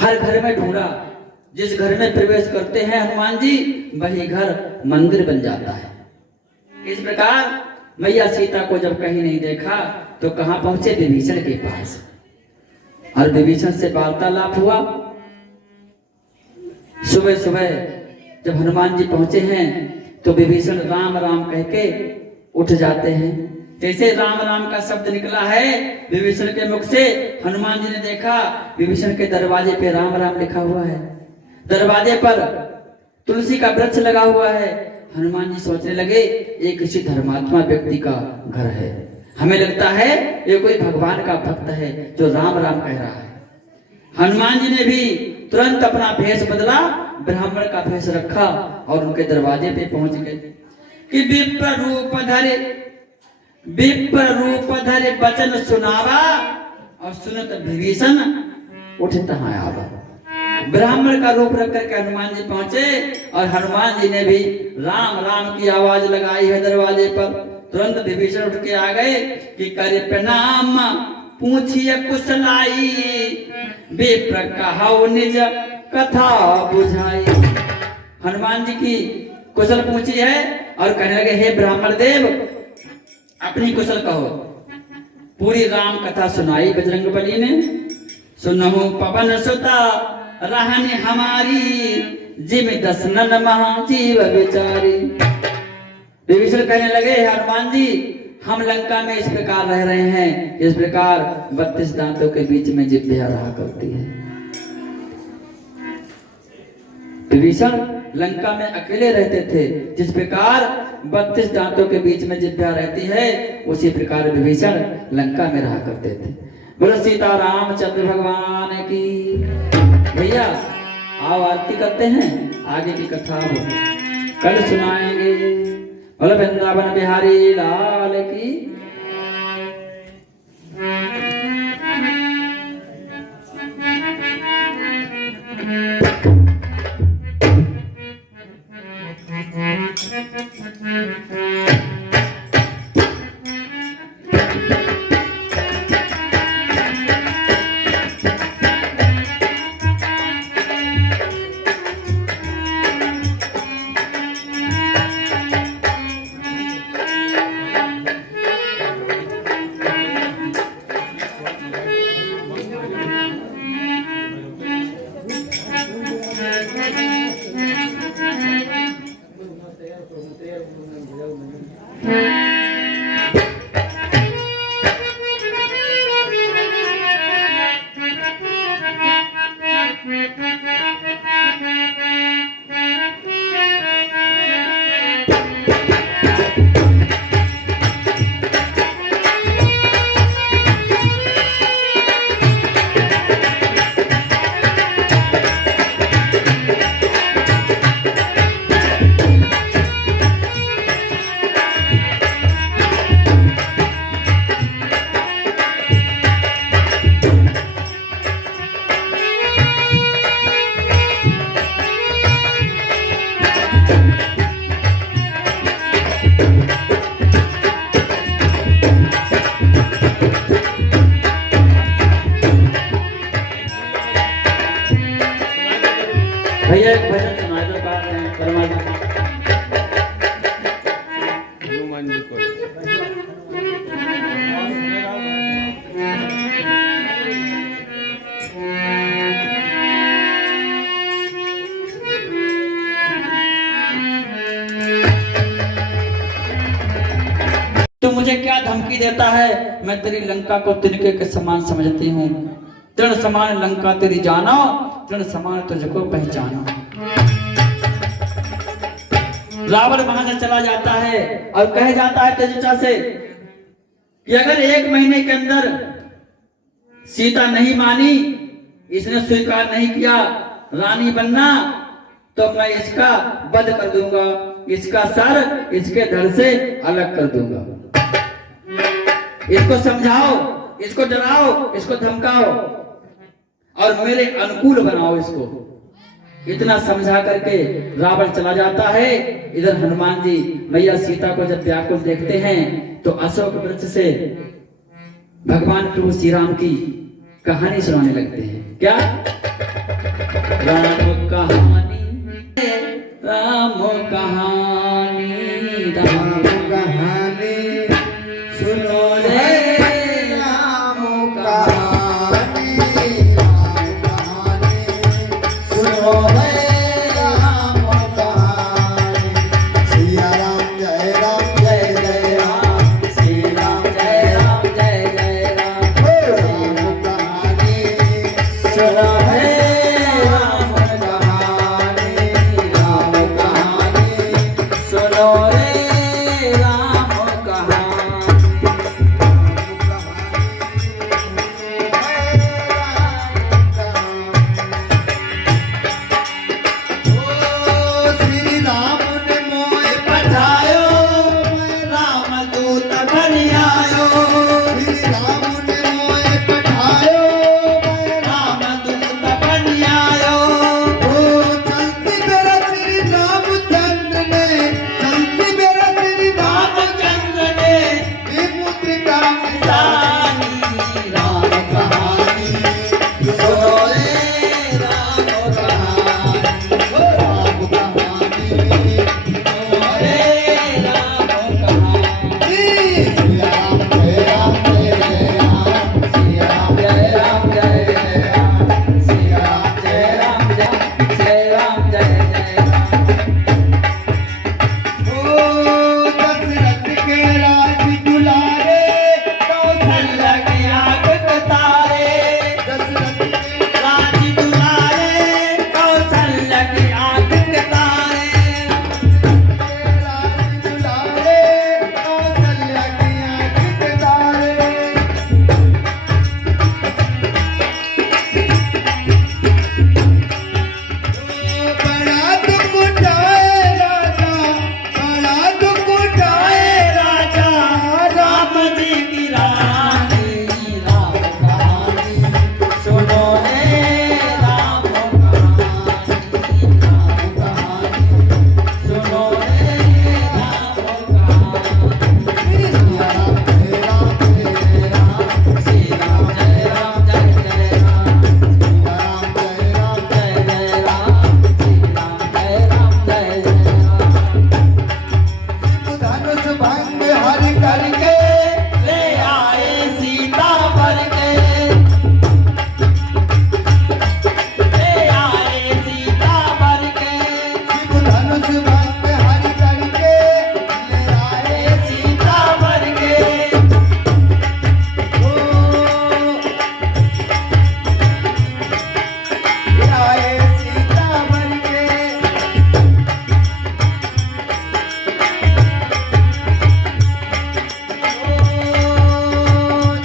हर घर में ढूंढा, जिस घर में प्रवेश करते हैं हनुमान जी वही घर मंदिर बन जाता है। इस प्रकार मैया सीता को जब कहीं नहीं देखा तो कहां पहुंचे? विभीषण के पास। और विभीषण से वार्तालाप हुआ। सुबह सुबह जब हनुमान जी पहुंचे हैं तो विभीषण राम राम कह के उठ जाते हैं। जैसे राम राम का शब्द निकला है विभीषण के मुख से, हनुमान जी ने देखा विभीषण के दरवाजे पे राम राम लिखा हुआ है। दरवाजे पर तुलसी का वृक्ष लगा हुआ है। हनुमान जी सोचने लगे ये किसी धर्मात्मा व्यक्ति का घर है। हमें लगता है ये कोई भगवान का भक्त है जो राम राम कह रहा है। हनुमान जी ने भी तुरंत अपना भेष बदला, ब्राह्मण का भेष रखा और उनके दरवाजे पे पहुंच गए कि विप्र रूप धरे वचन सुनावा और सुनत विभीषण उठ तहां आवा। ब्राह्मण का रूप रख करके हनुमान जी पहुंचे और हनुमान जी ने भी राम राम की आवाज लगाई है दरवाजे पर। तुरंत विभीषण उठ के आ गए कि करे प्रणाम पूछिए कुशलाई, विप्र कहाओ निज कथा बुझाई। हनुमान जी की कुशल पूछी है और कहने लगे हे ब्राह्मण देव अपनी कुशल कहो। पूरी राम कथा सुनाई बजरंगबली ने। सुनहु पवन सुता रहने हमारी, जिम दसनन महाजीव विचारी। विभीषण कहने लगे हनुमान जी हम लंका में इस प्रकार रह रहे हैं, इस प्रकार 32 दांतों के बीच में जिभ्या रहा करती है। विभीषण लंका में अकेले रहते थे। जिस प्रकार 32 दांतों के बीच में जिभ्या रहती है उसी प्रकार विभीषण लंका में रहा करते थे। बोलो सीता रामचंद्र भगवान की। भैया आओ आरती करते हैं, आगे की कथा कल सुनाएंगे। बोलो वृंदावन बिहारी लाल की। भैया एक भजन सुना दो परमात्मा। हनुमान जी को तू मुझे क्या धमकी देता है? मैं तेरी लंका को तिनके के समान समझती हूँ। तृण समान लंका तेरी जानो, तृण समान तुझको पहचानो। रावण वहां से चला जाता है और कह जाता है तेजस्वी से कि अगर 1 महीने के अंदर सीता नहीं मानी, इसने स्वीकार नहीं किया रानी बनना, तो मैं इसका वध कर दूंगा, इसका सर इसके धड़ से अलग कर दूंगा। इसको समझाओ, इसको डराओ, इसको धमकाओ। और मेरे अनुकूल बनाओ इसको। इतना समझा करके रावण चला जाता है। इधर हनुमान जी मैया सीता को जब व्याकुल देखते हैं तो अशोक वृक्ष से भगवान प्रभु श्री राम की कहानी सुनाने लगते हैं। क्या? राम कहानी, राम कहानी, राम कहानी सुनो रे, राम कहानी, राम कहानी सुनो रे, राम कहानी। सिया राम जय राम जय जय राम, श्री राम जय राम जय जय राम। राम कहानी सुनो रे, राम कहानी, राम कहानी सुनो रे, राम कहानी। श्री राम ने मोह पठायो, राम दूत बन आयो। श्री राम ने मोह पठायो, राम दूत बन आयो। चलती मेरा श्री रामचंद्र ने, चलती मेरा श्री रामचंद्र ने, विमुद्रिका निशानी। राम कहानी सुनो रे, राम कहानी, राम कहानी सुनो रे, राम कहानी। सिया राम जय राम जय जय राम, सिया राम जय राम जय जय राम, सिया राम जय राम जय राम जय जय राम। दशरथ के राज दुलारे, कौशल्या की आंख तारे। दशरथ के राज दुलारे, कौशल्या की आंख तारे। राज दुलारे, कौशल्या की आंख तारे। बड़ा दुख उठाए राजा, बड़ा दुख उठाए राजा, राम जी की रानी। राम कहानी सुनो रे, राम कहानी, राम कहानी सुनो रे, राम कहानी। श्री राम जय राम जय जय राम, जय जय राम। श्री राम जय राम जय जय राम। धनुष भंग हरि करके ले आए सीता भर के, ले आए सीता भर के, धनुष भंग हरि करके ले आए सीता भर के। आए सीता भर के।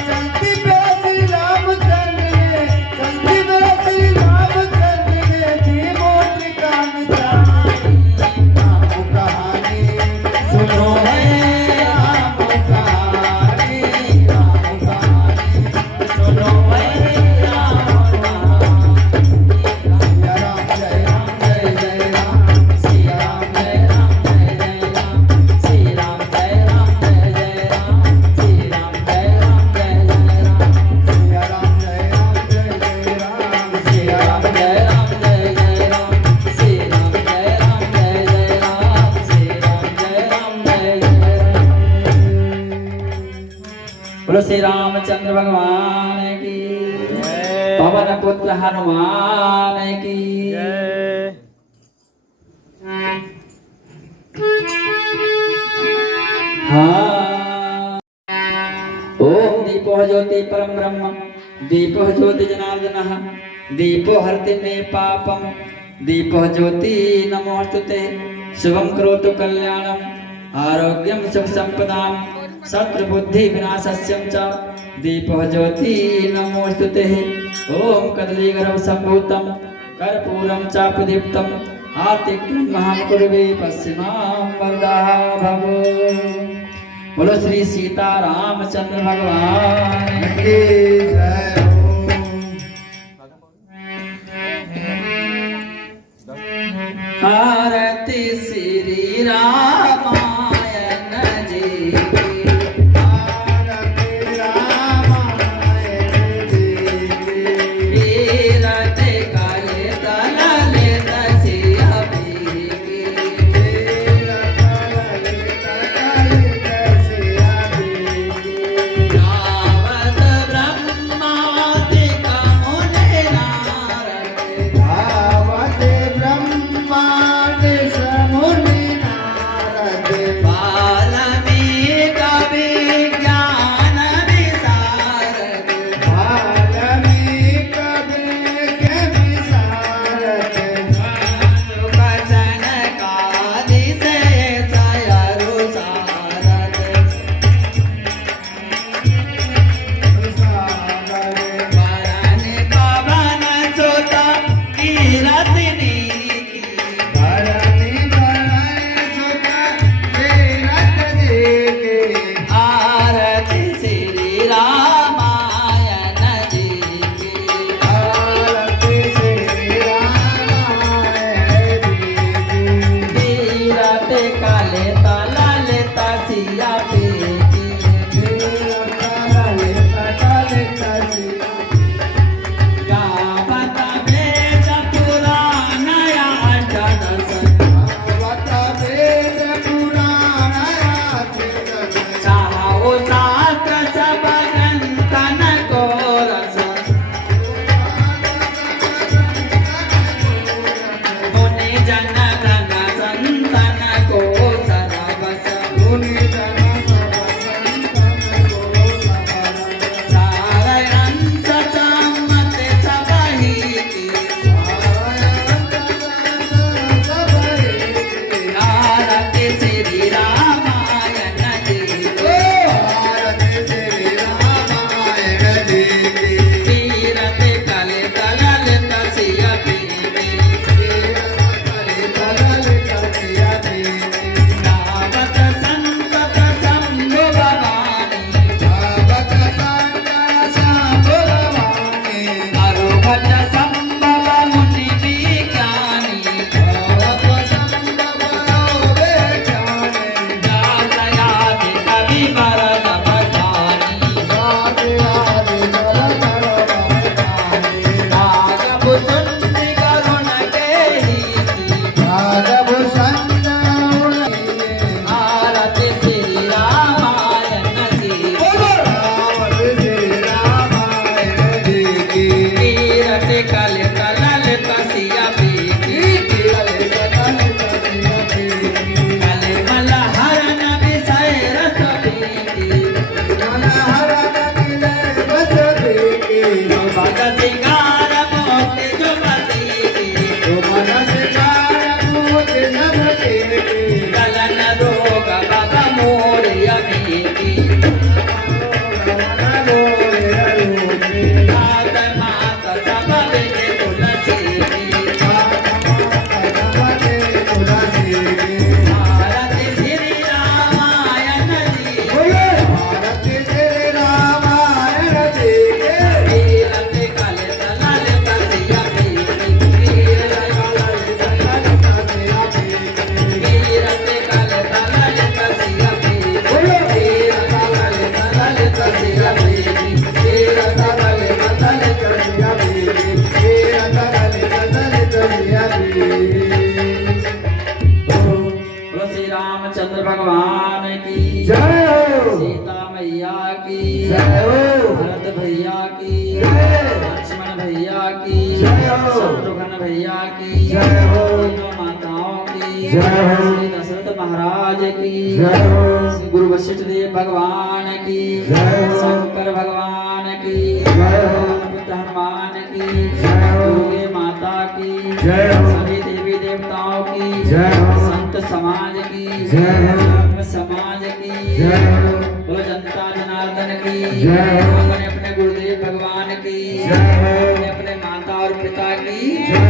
चलती मेरा श्री रामचंद्र ने, चलती मेरा श्री रामचंद्र ने, विमुद्रिका निशानी। राम कहानी सुनो रे, राम कहानी, राम कहानी सुनो रे, राम कहानी। सिया राम जय राम जय जय राम, श्री राम जय राम जय जय राम, श्री राम जय राम जय जय राम, श्री राम जय राम जय जय राम। सिया राम जय राम जय जय राम, श्री राम जय राम जय जय राम, श्री राम जय राम जय जय राम, श्री राम जय राम जय जय राम। बोलो श्री रामचंद्र भगवान की, पवन पुत्र हनुमान की। हाँ। ओम दीपो ज्योति परम ब्रह्म, दीपो ज्योति जनार्दनः, दीपो हरति मे पापम, दीपो ज्योति नमोस्तुते। शुभम करोतु कल्याणम, आरोग्यम सुख संपदाम, शत्रु बुद्धि विनाशस्यं च। दीपो ज्योति नमोस्तुते। ओम कदलीगर्भ संभूतम, कर्पूरम चापदीप्तम, आतिक्यं महां कुर्वे पश्चिमां वरदाः भवो। बोलो श्री सीता रामचंद्र भगवान की जय हो। मात मात सब के तुलसी की भारत श्री रामायण जी तीरथ कले तलल कसिया पीरी तीरथ कले तलल कसिया बोलो श्री रामचंद्र भगवान की जय हो। सीता मैया की जय हो। भरत भैया की जय। लक्ष्मण भैया की जय हो। शत्रुघ्न भैया की जय हो। तीनों माताओं की जय हो। श्री दशरथ महाराज की जय हो। श्री गुरु वशिष्ठ देव भगवान की जय हो। शंकर भगवान की जय हो। पिता हनुमान की जय हो। दुर्गे माता की जय हो। सभी देवी देवताओं की जय हो। संत समाज की जय हो। ब्रह्म समाज की जय हो। बोलो जनता जनार्दन की जय हो। अपने अपने गुरुदेव भगवान की जय हो। अपने अपने माता और पिता की जय